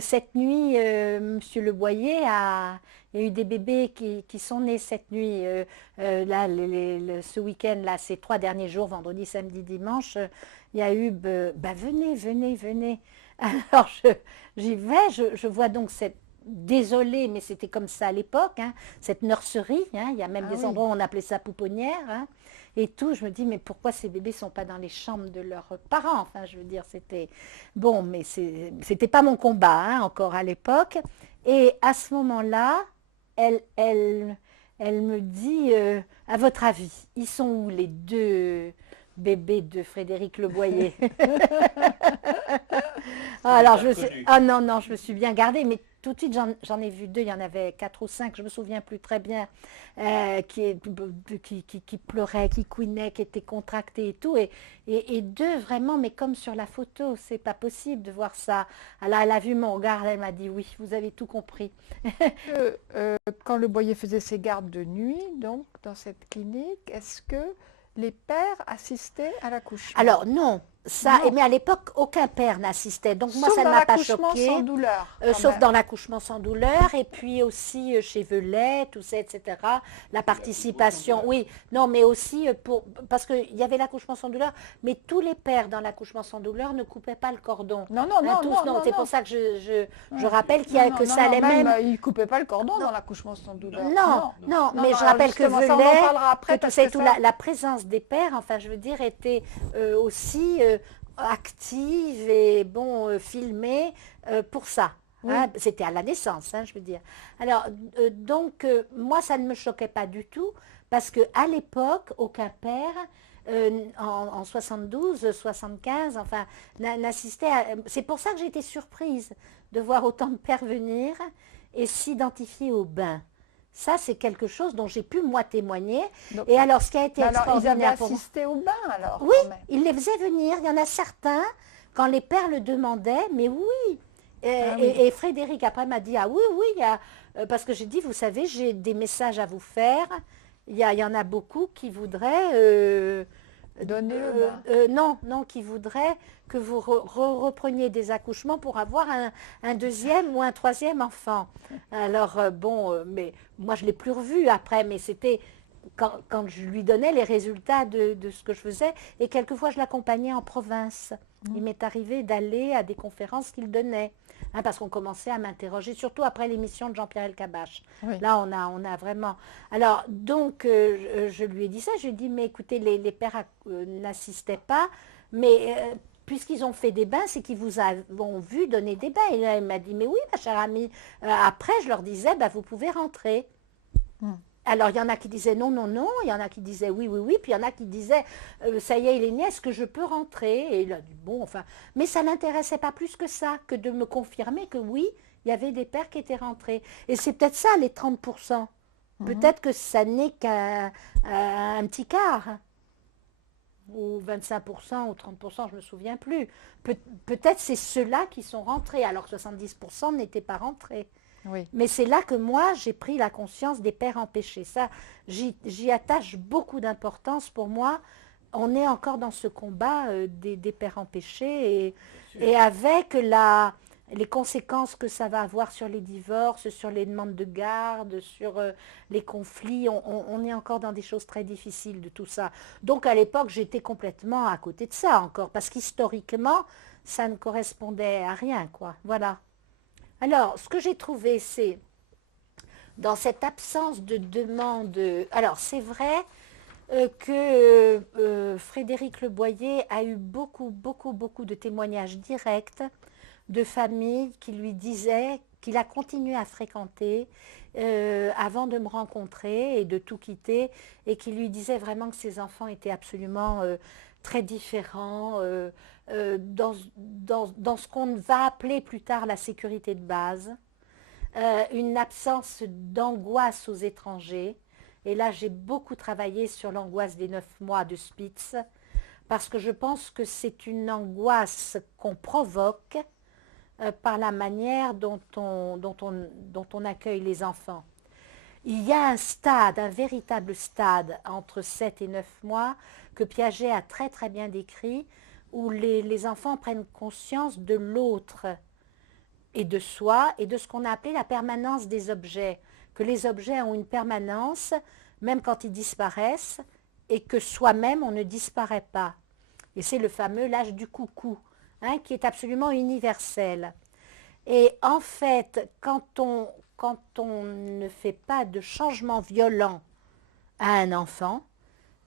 cette nuit, Monsieur Le Boyer il y a eu des bébés qui sont nés cette nuit. Là, ce week-end, là, ces 3 derniers jours, vendredi, samedi, dimanche, il y a eu, venez, venez, venez. Alors, j'y vais, je vois donc désolée, mais c'était comme ça à l'époque, hein, cette nurserie, hein, il y a même des endroits où on appelait ça pouponnière, hein, et tout. Je me dis, mais pourquoi ces bébés ne sont pas dans les chambres de leurs parents? Enfin, je veux dire, c'était... Bon, mais c'était pas mon combat, hein, encore à l'époque. Et à ce moment-là, elle me dit, à votre avis, ils sont où les 2 bébés de Frédéric Le Boyer? Alors, non, non, je me suis bien gardée, mais tout de suite, j'en ai vu 2, il y en avait 4 ou 5, je ne me souviens plus très bien, qui pleuraient, qui couinaient, qui étaient contractés et tout, et 2 vraiment, mais comme sur la photo, c'est pas possible de voir ça. Alors, elle a vu mon regard, elle m'a dit, oui, vous avez tout compris. Quand Le Boyer faisait ses gardes de nuit, donc, dans cette clinique, est-ce que les pères assistaient à l'accouchement? Alors, non. Ça, Non. mais à l'époque, aucun père n'assistait. Donc moi, Sauf ça ne dans m'a pas l'accouchement choquée. sans douleur, quand Sauf même. dans l'accouchement sans douleur, et puis aussi chez Velay, tout ça, etc. La participation, oui, non, mais aussi parce qu'il y avait l'accouchement sans douleur, mais tous les pères dans l'accouchement sans douleur ne coupaient pas le cordon. Non, non, non, Tous, non, non, c'est non. pour ça que je Ouais. rappelle Non, que non, ça non, allait même... il ne coupait pas le cordon dans l'accouchement sans douleur. Non, non, mais je alors rappelle que justement, ça, on en Velay, parlera après que tout parce ça et que tout, ça... la présence des pères, enfin, je veux dire, était aussi active et bon, filmée pour ça. Oui. Hein. C'était à la naissance, hein, je veux dire. Alors, donc, moi, ça ne me choquait pas du tout parce qu'à l'époque, aucun père, en 72, 75, enfin, n'assistait à... C'est pour ça que j'ai été surprise de voir autant de pères venir et s'identifier au bain. Ça, c'est quelque chose dont j'ai pu, moi, témoigner. Donc, Et alors, ce qui a été alors, ils avaient extraordinaire pour moi... assisté au bain, alors, Oui, quand même. ils les faisaient venir. Il y en a certains, quand les pères le demandaient, mais oui. Ah oui. Et Frédéric, après, m'a dit, ah oui, oui, parce que j'ai dit, vous savez, j'ai des messages à vous faire. Il y en a beaucoup qui voudraient... Donner le bain. non, non, qui voudraient que vous repreniez des accouchements pour avoir un 2e ou un 3e enfant. Alors, mais moi, je ne l'ai plus revu après, mais c'était quand je lui donnais les résultats de ce que je faisais, et quelquefois, je l'accompagnais en province. Il m'est arrivé d'aller à des conférences qu'il donnait, hein, parce qu'on commençait à m'interroger, surtout après l'émission de Jean-Pierre Elkabbach. Oui. Là, on a vraiment... Alors, donc, je lui ai dit ça, je lui ai dit, mais écoutez, les pères n'assistaient pas, mais puisqu'ils ont fait des bains, c'est qu'ils vous ont vu donner des bains. Et là, il m'a dit, mais oui, ma chère amie. Après, je leur disais, bah, vous pouvez rentrer. Alors, il y en a qui disaient non, non, non, il y en a qui disaient oui, oui, oui, puis il y en a qui disaient ça y est, il est né, est-ce que je peux rentrer? Et il a dit bon, enfin, mais ça n'intéressait pas plus que ça, que de me confirmer que oui, il y avait des pères qui étaient rentrés. Et c'est peut-être ça, les 30%. Mhm. Peut-être que ça n'est qu'un petit quart, ou 25% ou 30%, je ne me souviens plus. Peut-être c'est ceux-là qui sont rentrés, alors que 70% n'étaient pas rentrés. Oui. Mais c'est là que moi, j'ai pris la conscience des pères empêchés. Ça, j'y attache beaucoup d'importance. Pour moi, on est encore dans ce combat des pères empêchés Bien sûr. et avec les conséquences que ça va avoir sur les divorces, sur les demandes de garde, sur les conflits. On est encore dans des choses très difficiles de tout ça. Donc à l'époque, j'étais complètement à côté de ça encore, parce qu'historiquement, ça ne correspondait à rien, quoi. Voilà. Alors, ce que j'ai trouvé, c'est dans cette absence de demande. Alors, c'est vrai que Frédéric Le Boyer a eu beaucoup, beaucoup, beaucoup de témoignages directs de familles qui lui disaient qu'il a continué à fréquenter avant de me rencontrer et de tout quitter, et qui lui disaient vraiment que ses enfants étaient absolument très différents dans ce qu'on va appeler plus tard la sécurité de base, une absence d'angoisse aux étrangers. Et là, j'ai beaucoup travaillé sur l'angoisse des 9 mois de Spitz, parce que je pense que c'est une angoisse qu'on provoque par la manière dont on accueille les enfants. Il y a un stade, un véritable stade entre 7 et 9 mois que Piaget a très très bien décrit, où les enfants prennent conscience de l'autre et de soi et de ce qu'on a appelé la permanence des objets, que les objets ont une permanence même quand ils disparaissent et que soi-même on ne disparaît pas. Et c'est le fameux l'âge du coucou, hein, qui est absolument universel. Et en fait, quand on ne fait pas de changement violent à un enfant,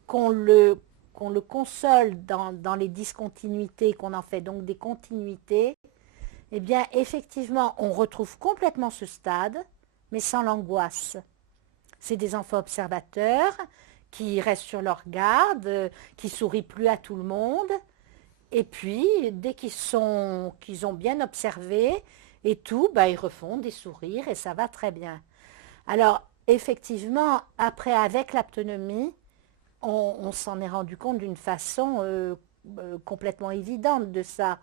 qu'on le console dans les discontinuités, qu'on en fait donc des continuités, eh bien, effectivement, on retrouve complètement ce stade, mais sans l'angoisse. C'est des enfants observateurs qui restent sur leur garde, qui sourient plus à tout le monde. Et puis, dès qu'ils ont bien observé et tout, bah, ils refont des sourires et ça va très bien. Alors, effectivement, après, avec l'autonomie, on s'en est rendu compte d'une façon complètement évidente de ça.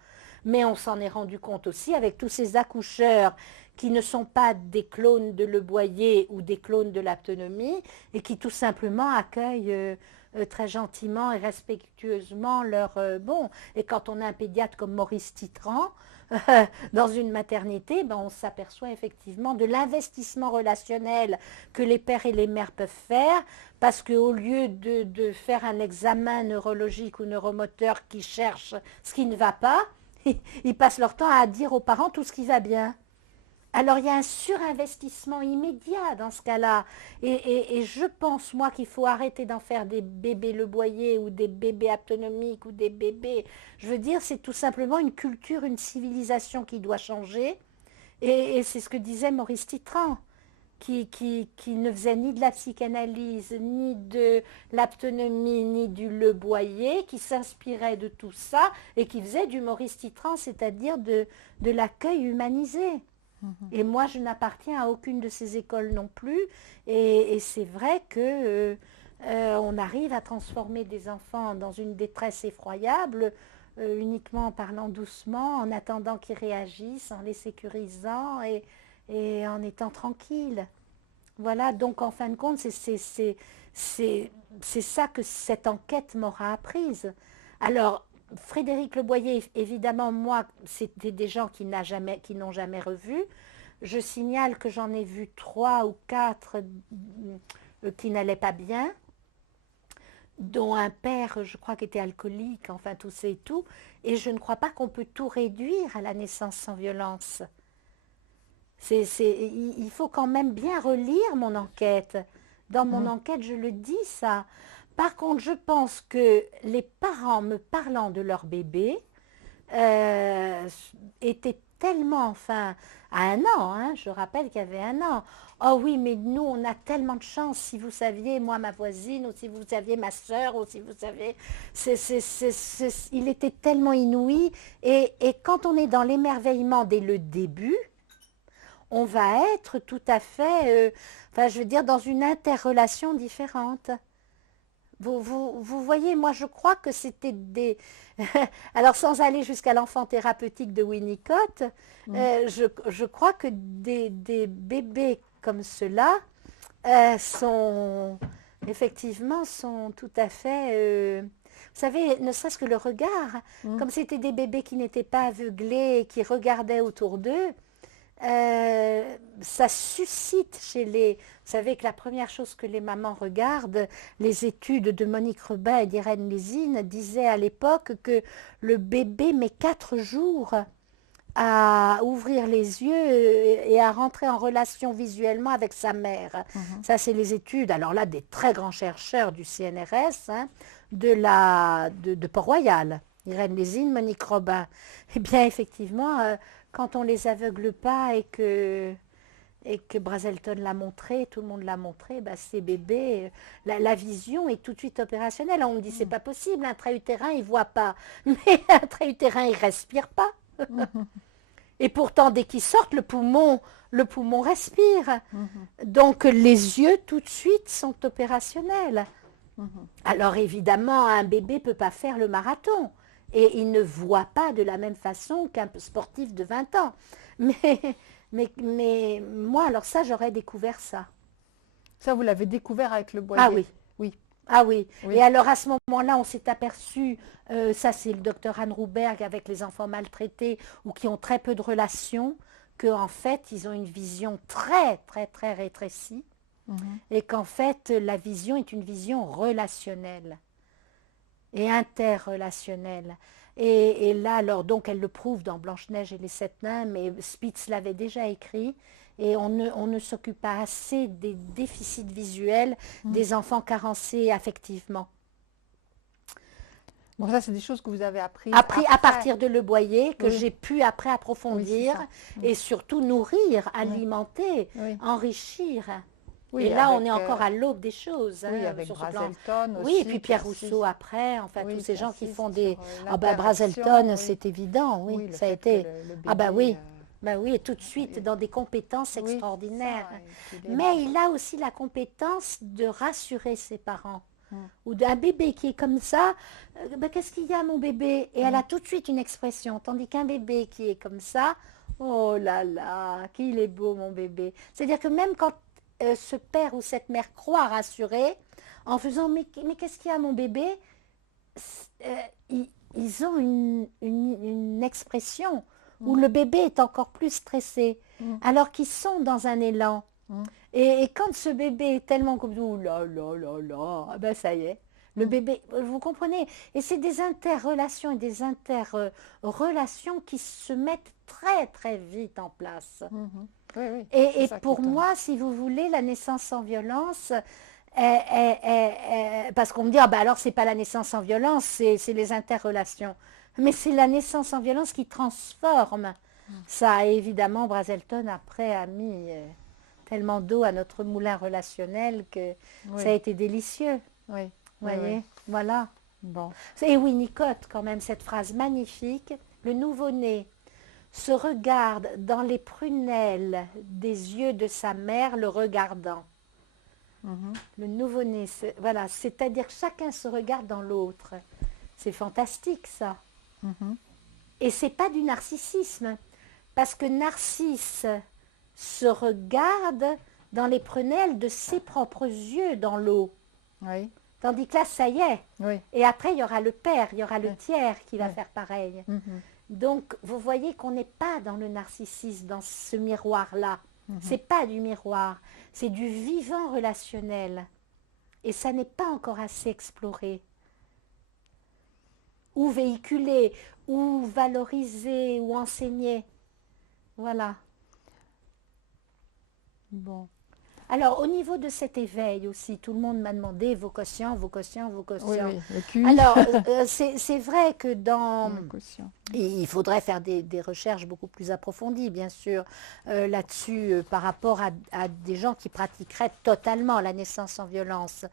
Mais on s'en est rendu compte aussi avec tous ces accoucheurs qui ne sont pas des clones de Le Boyer ou des clones de l'autonomie et qui tout simplement accueillent très gentiment et respectueusement leur bon. Et quand on a un pédiatre comme Maurice Titran, dans une maternité, ben, on s'aperçoit effectivement de l'investissement relationnel que les pères et les mères peuvent faire, parce qu'au lieu de faire un examen neurologique ou neuromoteur qui cherche ce qui ne va pas, ils passent leur temps à dire aux parents tout ce qui va bien. Alors il y a un surinvestissement immédiat dans ce cas-là. Et je pense, moi, qu'il faut arrêter d'en faire des bébés Le Boyer ou des bébés autonomiques ou des bébés. Je veux dire, c'est tout simplement une culture, une civilisation qui doit changer. Et c'est ce que disait Maurice Titran, qui ne faisait ni de la psychanalyse, ni de l'autonomie, ni du Le Boyer, qui s'inspirait de tout ça et qui faisait du Maurice Titran, c'est-à-dire de l'accueil humanisé. Mhm. Et moi, je n'appartiens à aucune de ces écoles non plus. Et c'est vrai que on arrive à transformer des enfants dans une détresse effroyable uniquement en parlant doucement, en attendant qu'ils réagissent, en les sécurisant et en étant tranquille. Voilà, donc en fin de compte, c'est ça que cette enquête m'aura apprise. Alors, Frédéric Le Boyer, évidemment, moi, c'était des gens qui n'ont jamais revu. Je signale que j'en ai vu 3 ou 4 qui n'allaient pas bien, dont un père, je crois, qui était alcoolique, enfin tout ça et tout. Et je ne crois pas qu'on peut tout réduire à la naissance sans violence. Il faut quand même bien relire mon enquête. Dans mon Mhm. enquête, je le dis ça. Par contre, je pense que les parents me parlant de leur bébé euh, étaient tellement, enfin, à 1 an, hein, je rappelle qu'il y avait 1 an. Oh oui, mais nous, on a tellement de chance, si vous saviez, moi, ma voisine, ou si vous saviez, ma soeur, ou si vous savez, il était tellement inouï. Et quand on est dans l'émerveillement dès le début, on va être tout à fait, enfin, je veux dire, dans une interrelation différente. Vous voyez, moi je crois que c'était des... Alors sans aller jusqu'à l'enfant thérapeutique de Winnicott, je crois que des bébés comme ceux-là sont effectivement sont tout à fait... vous savez, ne serait-ce que le regard, comme c'était des bébés qui n'étaient pas aveuglés et qui regardaient autour d'eux, ça suscite chez les... Vous savez que la première chose que les mamans regardent, les études de Monique Rubin et d'Irène Lésine disaient à l'époque que le bébé met 4 jours à ouvrir les yeux et à rentrer en relation visuellement avec sa mère. Ça, c'est les études, alors là, des très grands chercheurs du CNRS, hein, de Port-Royal, Irène Lésine, Monique Robin. Eh bien, effectivement, quand on ne les aveugle pas et que Brazelton l'a montré, tout le monde l'a montré, bah, ces bébés, la vision est tout de suite opérationnelle. On me dit, c'est pas possible, un intra-utérin, il ne voit pas. Mais un intra-utérin, il ne respire pas. Et pourtant, dès qu'ils sortent, le poumon respire. Donc, les yeux, tout de suite, sont opérationnels. Alors, évidemment, un bébé ne peut pas faire le marathon. Et il ne voit pas de la même façon qu'un sportif de 20 ans. Mais moi, alors ça, j'aurais découvert ça. Ça, vous l'avez découvert avec le boyer? Ah oui. Oui. Ah oui. Oui. Et alors à ce moment-là, on s'est aperçu, ça c'est le docteur Anne Rouberg avec les enfants maltraités ou qui ont très peu de relations, qu'en fait, ils ont une vision très, très, très rétrécie et qu'en fait, la vision est une vision relationnelle et interrelationnelle. Et là, alors, donc, elle le prouve dans Blanche-Neige et les 7 nains, mais Spitz l'avait déjà écrit. Et on ne s'occupe pas assez des déficits visuels des enfants carencés affectivement. Bon, ça, c'est des choses que vous avez appris Appris à partir de Le Boyer, que Oui. j'ai pu après approfondir et surtout nourrir, alimenter, enrichir. Oui, et là, avec, on est encore à l'aube des choses. Oui, hein, avec sur ce plan. Brazelton aussi. Oui, et puis Pierre qui insiste- Rousseau après, enfin Oui, tous ces qui gens qui insiste font des... sur, Ah ben l'interaction, Brazelton, oui. c'est évident, oui, Oui, le ça a fait que été... le Ah ben bébé, oui, ben oui, et tout de suite oui. dans des compétences Oui, extraordinaires. ça, et qu'il est Mais il a aussi la compétence de rassurer ses parents. Ou d'un bébé qui est comme ça, ben, qu'est-ce qu'il y a mon bébé? Et elle a tout de suite une expression, tandis qu'un bébé qui est comme ça, oh là là, qu'il est beau mon bébé. C'est-à-dire que même quand ce père ou cette mère croit rassurer, en faisant mais qu'est-ce qu'il y a mon bébé? Ils ont une expression où le bébé est encore plus stressé, alors qu'ils sont dans un élan. Et quand ce bébé est tellement comme nous, là, là, là, là, ben ça y est, le bébé, vous comprenez? Et c'est des interrelations et des interrelations qui se mettent très, très vite en place. Oui, oui, Et c'est ça qui pour est moi, si vous voulez, la naissance sans violence, parce qu'on me dit, ah ben alors c'est pas la naissance sans violence, c'est les interrelations. Mais c'est la naissance sans violence qui transforme. Ça, évidemment, Brazelton après a mis tellement d'eau à notre moulin relationnel que ça a été délicieux. Oui. Vous voyez, voilà. Bon. Et Winnicott, quand même, cette phrase magnifique, le nouveau-né se regarde dans les prunelles des yeux de sa mère le regardant. Le nouveau-né, voilà, c'est-à-dire que chacun se regarde dans l'autre. C'est fantastique ça. Et c'est pas du narcissisme, parce que Narcisse se regarde dans les prunelles de ses propres yeux dans l'eau. Oui. Tandis que là, ça y est. Oui. Et après, il y aura le père, il y aura le tiers qui va faire pareil. Donc, vous voyez qu'on n'est pas dans le narcissisme, dans ce miroir-là. C'est pas du miroir, c'est du vivant relationnel. Et ça n'est pas encore assez exploré. Ou véhiculé, ou valorisé, ou enseigné. Voilà. Bon. Alors, au niveau de cet éveil aussi, tout le monde m'a demandé vos quotients, vos quotients, vos Oui, quotients. oui, le QI, Alors, c'est vrai que le quotient. il faudrait faire des recherches beaucoup plus approfondies, bien sûr, là-dessus, par rapport à des gens qui pratiqueraient totalement la naissance sans violence.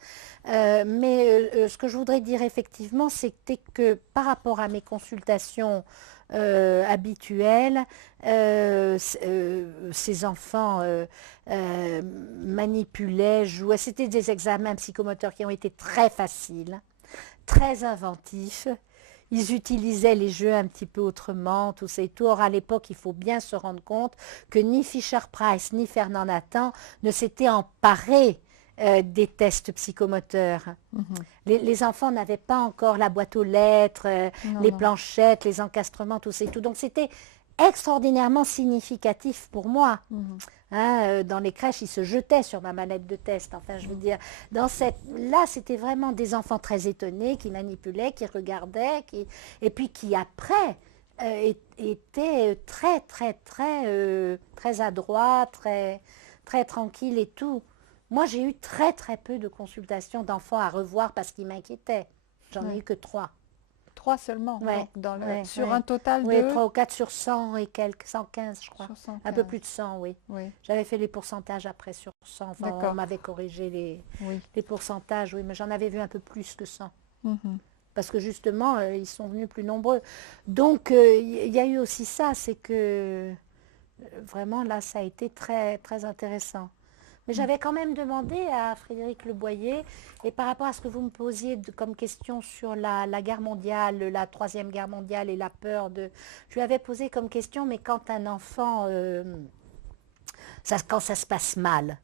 Mais ce que je voudrais dire effectivement, c'était que par rapport à mes consultations habituelles, ces enfants manipulaient, jouaient. C'était des examens psychomoteurs qui ont été très faciles, très inventifs. Ils utilisaient les jeux un petit peu autrement, tout ça et tout. Or, à l'époque, il faut bien se rendre compte que ni Fisher-Price ni Fernand Nathan ne s'étaient emparés des tests psychomoteurs. Les enfants n'avaient pas encore la boîte aux lettres, Non, les non. planchettes, les encastrements, tout ça et tout. Donc, c'était extraordinairement significatif pour moi. Hein, dans les crèches, ils se jetaient sur ma manette de test. Enfin, je veux dire, là, c'était vraiment des enfants très étonnés qui manipulaient, qui regardaient, et puis qui après étaient très, très, très, très adroits, très, très tranquilles et tout. Moi, j'ai eu très, très peu de consultations d'enfants à revoir parce qu'ils m'inquiétaient. J'en ai Ouais. eu que 3. 3 seulement, Ouais, donc sur ouais. un total Oui, de 3 ou 4 sur 100 et quelques, 115 je crois. sur Un peu 115. plus de 100, oui. Oui, J'avais fait les pourcentages après sur 100. Enfin, on d'accord. m'avait corrigé Oui. les pourcentages, oui, mais j'en avais vu un peu plus que 100. Mhm. Parce que justement, ils sont venus plus nombreux. Donc, il y a eu aussi ça, c'est que vraiment, là, ça a été très, très intéressant. Mais j'avais quand même demandé à Frédéric Leboyer, et par rapport à ce que vous me posiez comme question sur la guerre mondiale, la Troisième Guerre mondiale et la peur de... Je lui avais posé comme question, mais quand un enfant, quand ça se passe mal,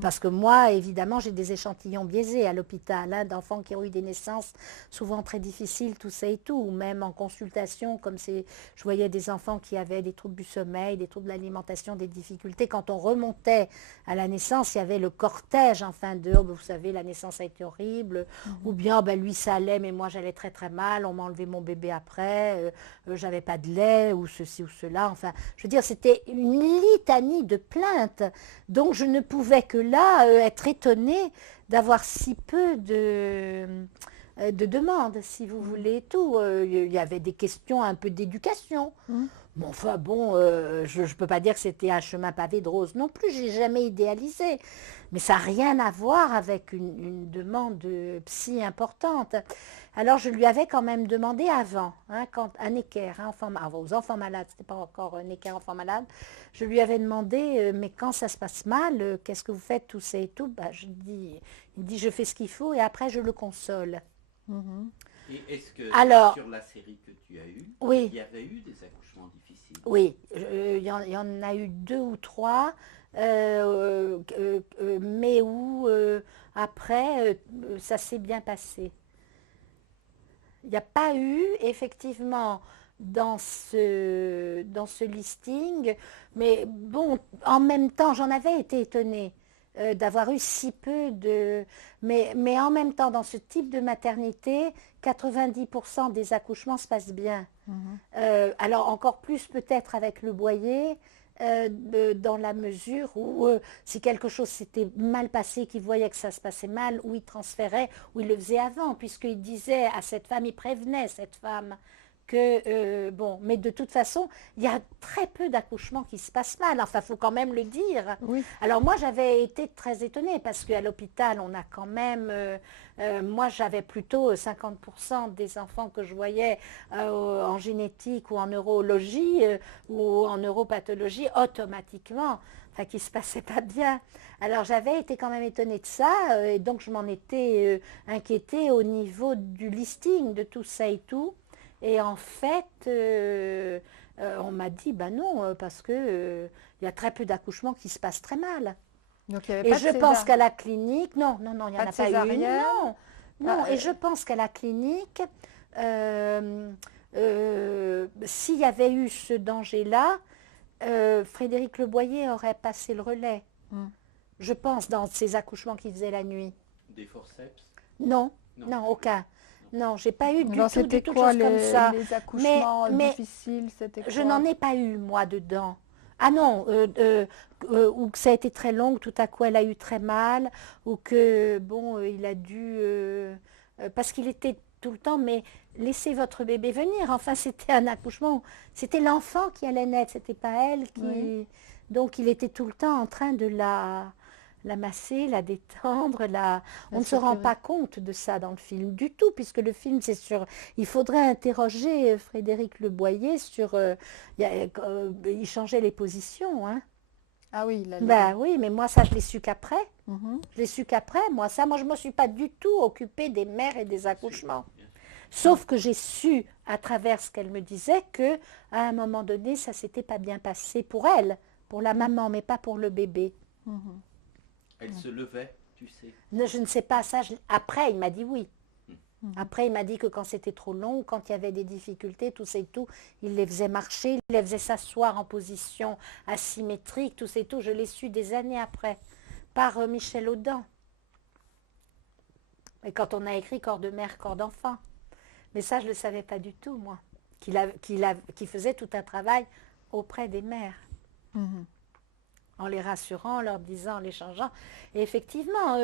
parce que moi, évidemment, j'ai des échantillons biaisés à l'hôpital, hein, d'enfants qui ont eu des naissances souvent très difficiles, tout ça et tout, ou même en consultation, je voyais des enfants qui avaient des troubles du sommeil, des troubles de l'alimentation, des difficultés. Quand on remontait à la naissance, il y avait le cortège, enfin, vous savez, la naissance a été horrible, ou bien, lui, ça allait, mais moi, j'allais très très mal, on m'a enlevé mon bébé après, j'avais pas de lait, ou ceci ou cela, enfin, je veux dire, c'était une litanie de plaintes, donc je ne pouvais que là être étonnée d'avoir si peu de demandes, si vous voulez, tout. Il y avait des questions un peu d'éducation. Bon, enfin bon, je ne peux pas dire que c'était un chemin pavé de roses non plus, j'ai jamais idéalisé. Mais ça n'a rien à voir avec une demande psy importante. Alors je lui avais quand même demandé avant, hein, quand un équerre, aux enfants malades, c'était pas encore un équerre enfant malade, je lui avais demandé, mais quand ça se passe mal, qu'est-ce que vous faites, tout ça et tout, il dit, je fais ce qu'il faut et après je le console. Et est-ce que Alors, sur la série que tu as eue, oui. il y avait eu des accouchements difficiles? Oui, il y en a eu 2 ou 3, mais où après, ça s'est bien passé. Il n'y a pas eu, effectivement, dans ce listing, mais bon, en même temps, j'en avais été étonnée d'avoir eu si peu de... Mais en même temps, dans ce type de maternité, 90% des accouchements se passent bien. Alors encore plus peut-être avec le Boyer, dans la mesure où si quelque chose s'était mal passé, qu'il voyait que ça se passait mal, où il transférait, où il le faisait avant, puisqu'il disait à cette femme, il prévenait cette femme que, bon, mais de toute façon, il y a très peu d'accouchements qui se passent mal, enfin, il faut quand même le dire. Oui. Alors moi, j'avais été très étonnée, parce qu'à l'hôpital, on a quand même... moi, j'avais plutôt 50% des enfants que je voyais en génétique ou en neurologie ou en neuropathologie automatiquement, enfin, qui ne se passaient pas bien. Alors, j'avais été quand même étonnée de ça et donc je m'en étais inquiétée au niveau du listing de tout ça et tout. Et en fait, on m'a dit, ben non, parce que il y a très peu d'accouchements qui se passent très mal. Donc, il n'y avait Et pas de je pense qu'à césar. la clinique, non, il n'y en Pas de a pas eu une, césarienne. non, non. Et je pense qu'à la clinique, s'il y avait eu ce danger-là, Frédéric Leboyer aurait passé le relais. Je pense, dans ces accouchements qu'il faisait la nuit. Des forceps? Non, Non. non, aucun. Non, j'ai pas eu du Alors, tout c'était de quoi choses comme ça. les accouchements mais difficiles? C'était je quoi? n'en ai pas eu, moi, dedans. Ah non, ou que ça a été très long, tout à coup elle a eu très mal, ou que, bon, il a dû... parce qu'il était tout le temps, mais laissez votre bébé venir. Enfin, c'était un accouchement, c'était l'enfant qui allait naître, c'était pas elle qui... Oui. Donc il était tout le temps en train de la masser, la détendre, on La ne se rend sécurité. pas compte de ça dans le film du tout, puisque le film, c'est sur... Il faudrait interroger Frédéric Le Boyer sur... il changeait les positions, hein. Ah oui, il Ben allait. oui, mais moi, ça, je l'ai su qu'après. Mhm. Je l'ai su qu'après, moi. Ça, moi, je ne me suis pas du tout occupée des mères et des Bien sûr, accouchements. bien sûr. Sauf que j'ai su, à travers ce qu'elle me disait, que à un moment donné, ça s'était pas bien passé pour elle, pour la maman, mais pas pour le bébé. Mhm. Elle se levait, tu sais. Je ne sais pas ça. Après, il m'a dit oui. Mhm. Après, il m'a dit que quand c'était trop long, quand il y avait des difficultés, tout ça et tout, il les faisait marcher, il les faisait s'asseoir en position asymétrique, tout ça et tout. Je l'ai su des années après, par Michel Audin. Et quand on a écrit Corps de mère, corps d'enfant. Mais ça, je ne le savais pas du tout, moi. Qu'il faisait tout un travail auprès des mères, Mhm. en les rassurant, en leur disant, en les changeant. Et effectivement,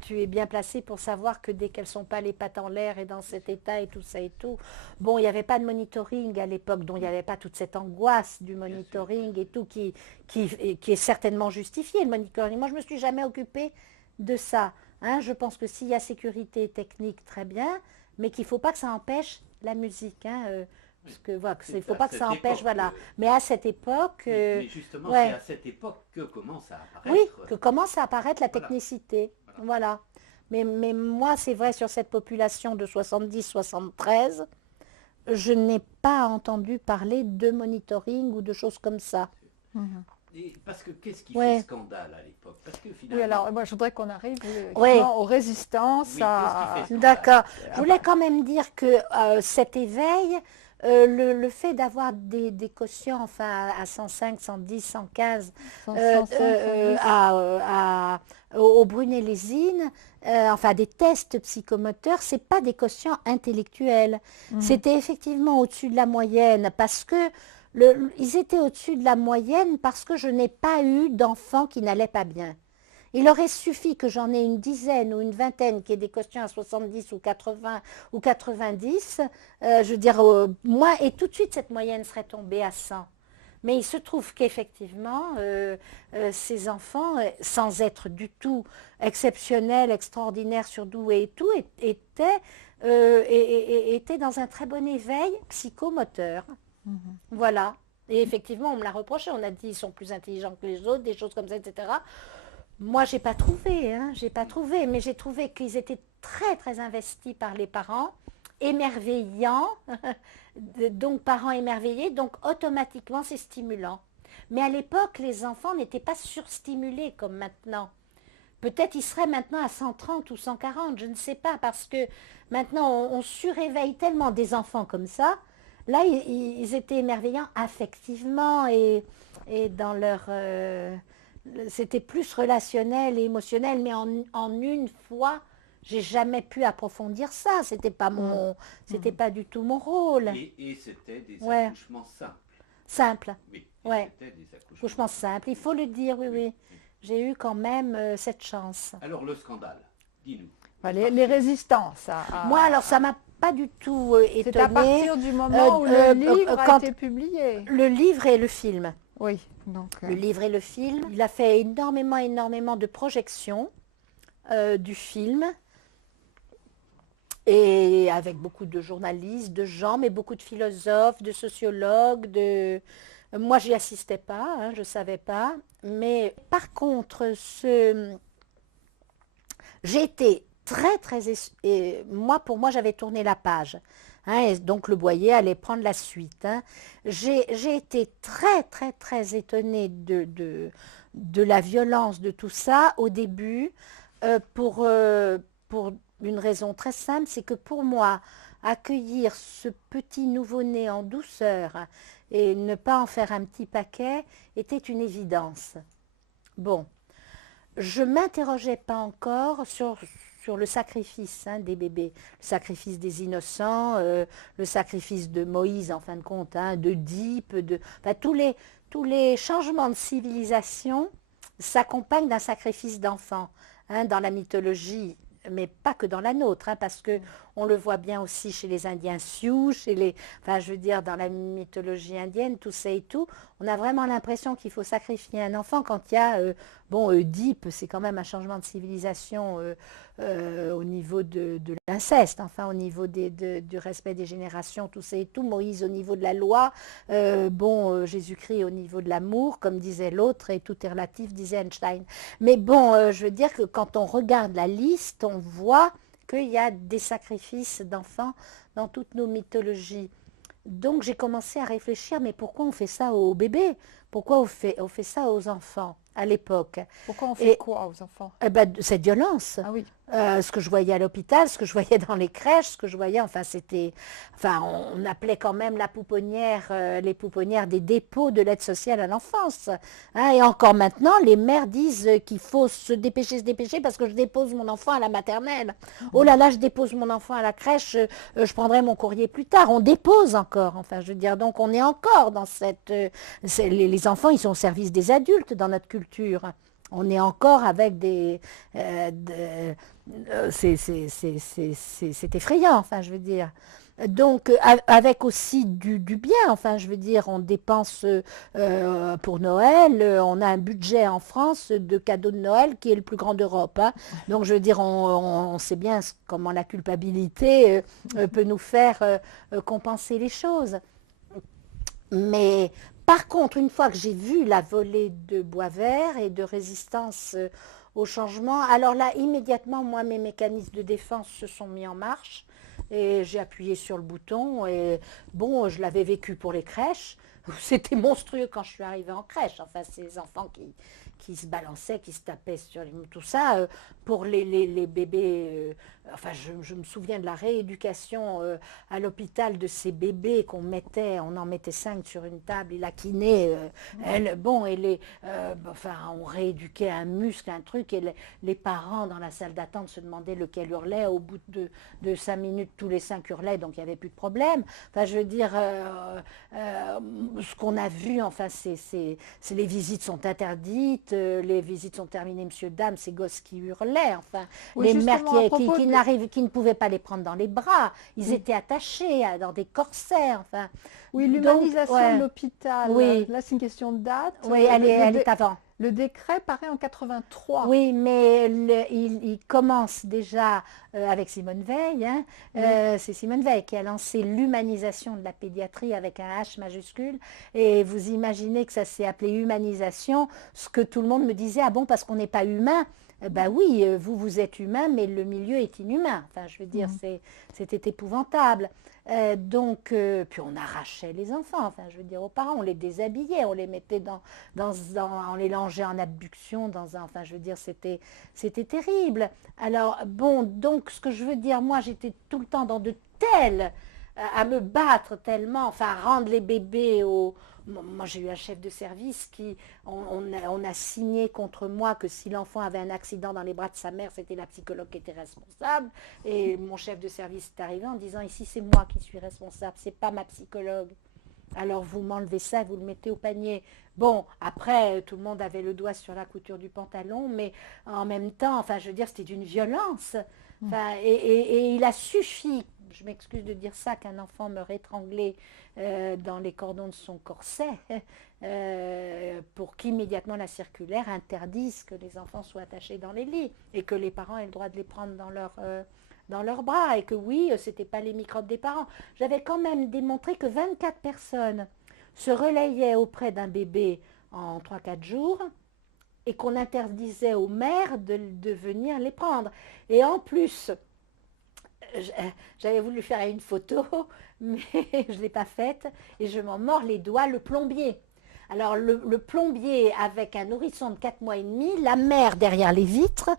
tu es bien placé pour savoir que dès qu'elles ne sont pas les pattes en l'air et dans cet état et tout ça et tout, bon, il n'y avait pas de monitoring à l'époque, donc il n'y avait pas toute cette angoisse du monitoring et tout qui est certainement justifié, le monitoring. Moi, je ne me suis jamais occupée de ça. Hein. Je pense que s'il y a sécurité technique, très bien, mais qu'il ne faut pas que ça empêche la musique. Hein, parce que voilà, il ne C'est faut à pas que ça cette empêche, époque. voilà. Mais à cette époque, Mais justement, c'est ouais. à cette époque que commence à Oui, apparaître. que commence à apparaître la Voilà, technicité. voilà. Voilà. Mais moi, c'est vrai, sur cette population de 70-73, je n'ai pas entendu parler de monitoring ou de choses comme ça. Mhm. Et parce que qu'est-ce qui fait Ouais. scandale à l'époque? Parce que Oui, finalement, alors moi je voudrais qu'on arrive Ouais. effectivement aux résistances, oui, qu'est-ce qui fait scandale? D'accord. Je Ah voulais bah, quand même dire que cet éveil, le fait d'avoir des quotients enfin, à 105, 110, 115 105, 110. au Brunet-Lésine, enfin des tests psychomoteurs, c'est pas des quotients intellectuels. Mhm. C'était effectivement au-dessus de la moyenne parce que ils étaient au-dessus de la moyenne parce que je n'ai pas eu d'enfants qui n'allaient pas bien. Il aurait suffi que j'en ai une dizaine ou une vingtaine qui aient des quotients à 70 ou 80 ou 90, je veux dire, moi, et tout de suite cette moyenne serait tombée à 100. Mais il se trouve qu'effectivement, ces enfants, sans être du tout exceptionnels, extraordinaires, surdoués et tout, étaient dans un très bon éveil psychomoteur. Mhm. Voilà. Et effectivement, on me l'a reproché. On a dit ils sont plus intelligents que les autres, des choses comme ça, etc. Moi, j'ai pas trouvé, hein, j'ai pas trouvé, mais j'ai trouvé qu'ils étaient très très investis par les parents, émerveillants, donc parents émerveillés, donc automatiquement c'est stimulant. Mais à l'époque, les enfants n'étaient pas surstimulés comme maintenant. Peut-être ils seraient maintenant à 130 ou 140, je ne sais pas, parce que maintenant on suréveille tellement des enfants comme ça. Là, ils étaient émerveillants affectivement et dans leur... c'était plus relationnel et émotionnel, mais en une fois, j'ai jamais pu approfondir ça. C'était pas du tout mon rôle. Et c'était des Ouais. accouchements simples. Simple. Oui, et Ouais. c'était des accouchements Accouchement simple. Il faut le dire, oui, oui. Oui. J'ai eu quand même cette chance. Alors le scandale, dis-nous. Les résistances. Moi, alors, ça m'a pas du tout C'est à étonnée. partir du moment où le livre a quand été publié. le livre et le film. Oui, donc. Le livre et le film. Il a fait énormément, énormément de projections du film. Et avec beaucoup de journalistes, de gens, mais beaucoup de philosophes, de sociologues, Moi, j'y assistais pas, hein, je ne savais pas. Mais par contre, j'ai été très, très... pour moi, j'avais tourné la page. Hein, et donc, Le Boyer allait prendre la suite. Hein. J'ai été très, très, très étonnée de la violence de tout ça au début, pour une raison très simple, c'est que pour moi, accueillir ce petit nouveau-né en douceur et ne pas en faire un petit paquet était une évidence. Bon, je ne m'interrogeais pas encore sur le sacrifice des bébés, le sacrifice des innocents, le sacrifice de Moïse en fin de compte, de d'Oedipe, tous tous les changements de civilisation s'accompagnent d'un sacrifice d'enfants, hein, dans la mythologie, mais pas que dans la nôtre, hein, parce que on le voit bien aussi chez les Indiens Sioux, enfin je veux dire dans la mythologie indienne, tout ça et tout, on a vraiment l'impression qu'il faut sacrifier un enfant quand il y a, bon, Oedipe, c'est quand même un changement de civilisation au niveau de l'inceste, enfin au niveau du respect des générations, tout ça et tout, Moïse au niveau de la loi, Jésus-Christ au niveau de l'amour, comme disait l'autre, et tout est relatif, disait Einstein. Mais bon, je veux dire que quand on regarde la liste, on voit qu'il y a des sacrifices d'enfants dans toutes nos mythologies. Donc j'ai commencé à réfléchir, mais pourquoi on fait ça aux bébés? Pourquoi on fait ça aux enfants à l'époque? Pourquoi on fait quoi aux enfants? Cette violence. Ah oui. Ce que je voyais à l'hôpital, ce que je voyais dans les crèches, ce que je voyais, on appelait quand même la pouponnière, les pouponnières des dépôts de l'aide sociale à l'enfance. Hein, et encore maintenant, les mères disent qu'il faut se dépêcher parce que je dépose mon enfant à la maternelle. Oh là là, je dépose mon enfant à la crèche, je prendrai mon courrier plus tard. On dépose encore, enfin, je veux dire, donc on est encore dans cette... les enfants, ils sont au service des adultes dans notre culture. On est encore avec des... c'est effrayant, enfin, je veux dire. Donc, avec aussi du bien, enfin, je veux dire, on dépense pour Noël, on a un budget en France de cadeaux de Noël qui est le plus grand d'Europe. Hein. Donc, je veux dire, on sait bien comment la culpabilité peut nous faire compenser les choses. Mais par contre, une fois que j'ai vu la volée de bois vert et de résistance au changement, alors là, immédiatement, moi, mes mécanismes de défense se sont mis en marche et j'ai appuyé sur le bouton et bon, je l'avais vécu pour les crèches. C'était monstrueux quand je suis arrivée en crèche. Enfin, ces enfants qui se balançaient, qui se tapaient sur tout ça. Pour les bébés, enfin, je me souviens de la rééducation à l'hôpital de ces bébés qu'on mettait, on en mettait 5 sur une table, et la kiné, on rééduquait un muscle, un truc, et les parents dans la salle d'attente se demandaient lequel hurlait. Au bout de 5 minutes, tous les 5 hurlaient, donc il n'y avait plus de problème. Enfin, je veux dire, ce qu'on a vu, enfin, c'est les visites sont interdites, les visites sont terminées, monsieur, dame, ces gosses qui hurlaient, enfin, Oui, les mères qui ne pouvaient pas les prendre dans les bras, ils étaient attachés dans des corsets, enfin. Oui, l'humanisation de l'hôpital, oui. Là c'est une question de date. Oui, elle est avant. Le décret paraît en 83. Oui, mais il commence déjà avec Simone Veil. Hein. C'est Simone Veil qui a lancé l'humanisation de la pédiatrie avec un H majuscule. Et vous imaginez que ça s'est appelé humanisation, ce que tout le monde me disait, ah bon, parce qu'on n'est pas humain. Ben oui, vous êtes humain, mais le milieu est inhumain. Enfin, je veux dire, c'était épouvantable. Puis on arrachait les enfants, enfin, je veux dire, aux parents, on les déshabillait, on les mettait on les langeait en abduction, enfin, je veux dire, c'était terrible. Alors, bon, donc, ce que je veux dire, moi, j'étais tout le temps dans à me battre tellement, enfin, à rendre les bébés Moi, j'ai eu un chef de service on a signé contre moi que si l'enfant avait un accident dans les bras de sa mère, c'était la psychologue qui était responsable. Et mon chef de service est arrivé en disant, ici, c'est moi qui suis responsable, c'est pas ma psychologue. Alors, vous m'enlevez ça, vous le mettez au panier. Bon, après, tout le monde avait le doigt sur la couture du pantalon, mais en même temps, enfin, je veux dire, c'était d'une violence. Enfin, et il a suffi, je m'excuse de dire ça, qu'un enfant meure étranglé dans les cordons de son corset pour qu'immédiatement la circulaire interdise que les enfants soient attachés dans les lits et que les parents aient le droit de les prendre dans leurs bras et que oui, ce n'était pas les microbes des parents. J'avais quand même démontré que 24 personnes se relayaient auprès d'un bébé en 3-4 jours et qu'on interdisait aux mères de venir les prendre. Et en plus, j'avais voulu faire une photo, mais je ne l'ai pas faite, et je m'en mords les doigts, le plombier. Alors le plombier avec un nourrisson de 4 mois et demi, la mère derrière les vitres,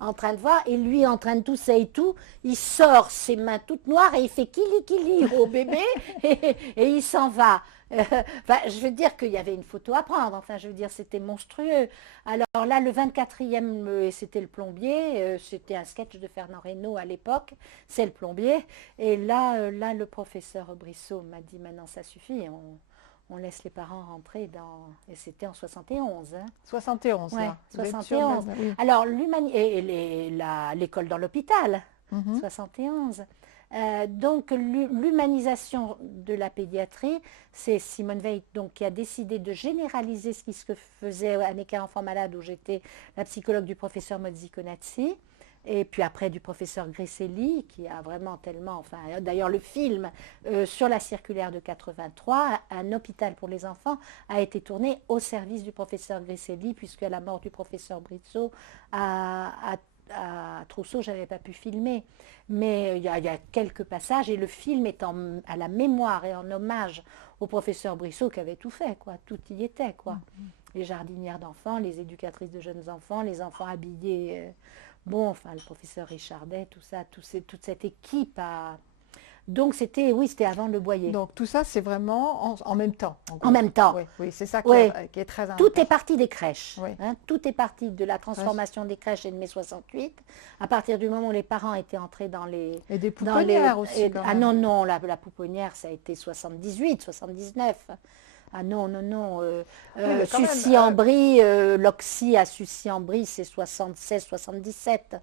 en train de voir, et lui en train de tousser et tout, il sort ses mains toutes noires et il fait kili au bébé, et il s'en va. Enfin, je veux dire qu'il y avait une photo à prendre, enfin je veux dire c'était monstrueux. Alors là le 24e c'était le plombier, c'était un sketch de Fernand Reynaud à l'époque, c'est le plombier, et là le professeur Brissot m'a dit maintenant ça suffit, on laisse les parents rentrer dans... Et c'était en 71. Hein. 71, Ouais, là. Vous êtes sûre 71. oui. Alors, l'école dans l'hôpital, Mhm. 71. Donc, l'humanisation de la pédiatrie, c'est Simone Veil donc, qui a décidé de généraliser ce qui se faisait à Necker Enfants Malades, où j'étais la psychologue du professeur Mozzi-Conazzi. Et puis après du professeur Grisselli, qui a vraiment tellement, enfin d'ailleurs le film sur la circulaire de 83, un hôpital pour les enfants, a été tourné au service du professeur Grisselli, puisque à la mort du professeur Brizzo à Trousseau, je n'avais pas pu filmer. Mais il y a quelques passages, et le film est à la mémoire et en hommage au professeur Brissot qui avait tout fait, quoi. Tout y était, quoi. Les jardinières d'enfants, les éducatrices de jeunes enfants, les enfants habillés... Bon, enfin, le professeur Richardet, tout ça, toute cette équipe a... Donc, c'était, oui, c'était avant Le Boyer. Donc tout ça, c'est vraiment en même temps. En même temps. Oui, oui, c'est ça Oui. Qui est très important. Tout est parti des crèches. Oui. Hein, tout est parti de la transformation des crèches et de mai 68. À partir du moment où les parents étaient entrés dans les... Et des pouponnières aussi, quand Ah même. non, la pouponnière, ça a été 78, 79. Ah non. mais quand même, Sucy-en-Brie, l'Oxy à Sucy-en-Brie, c'est 76, 77.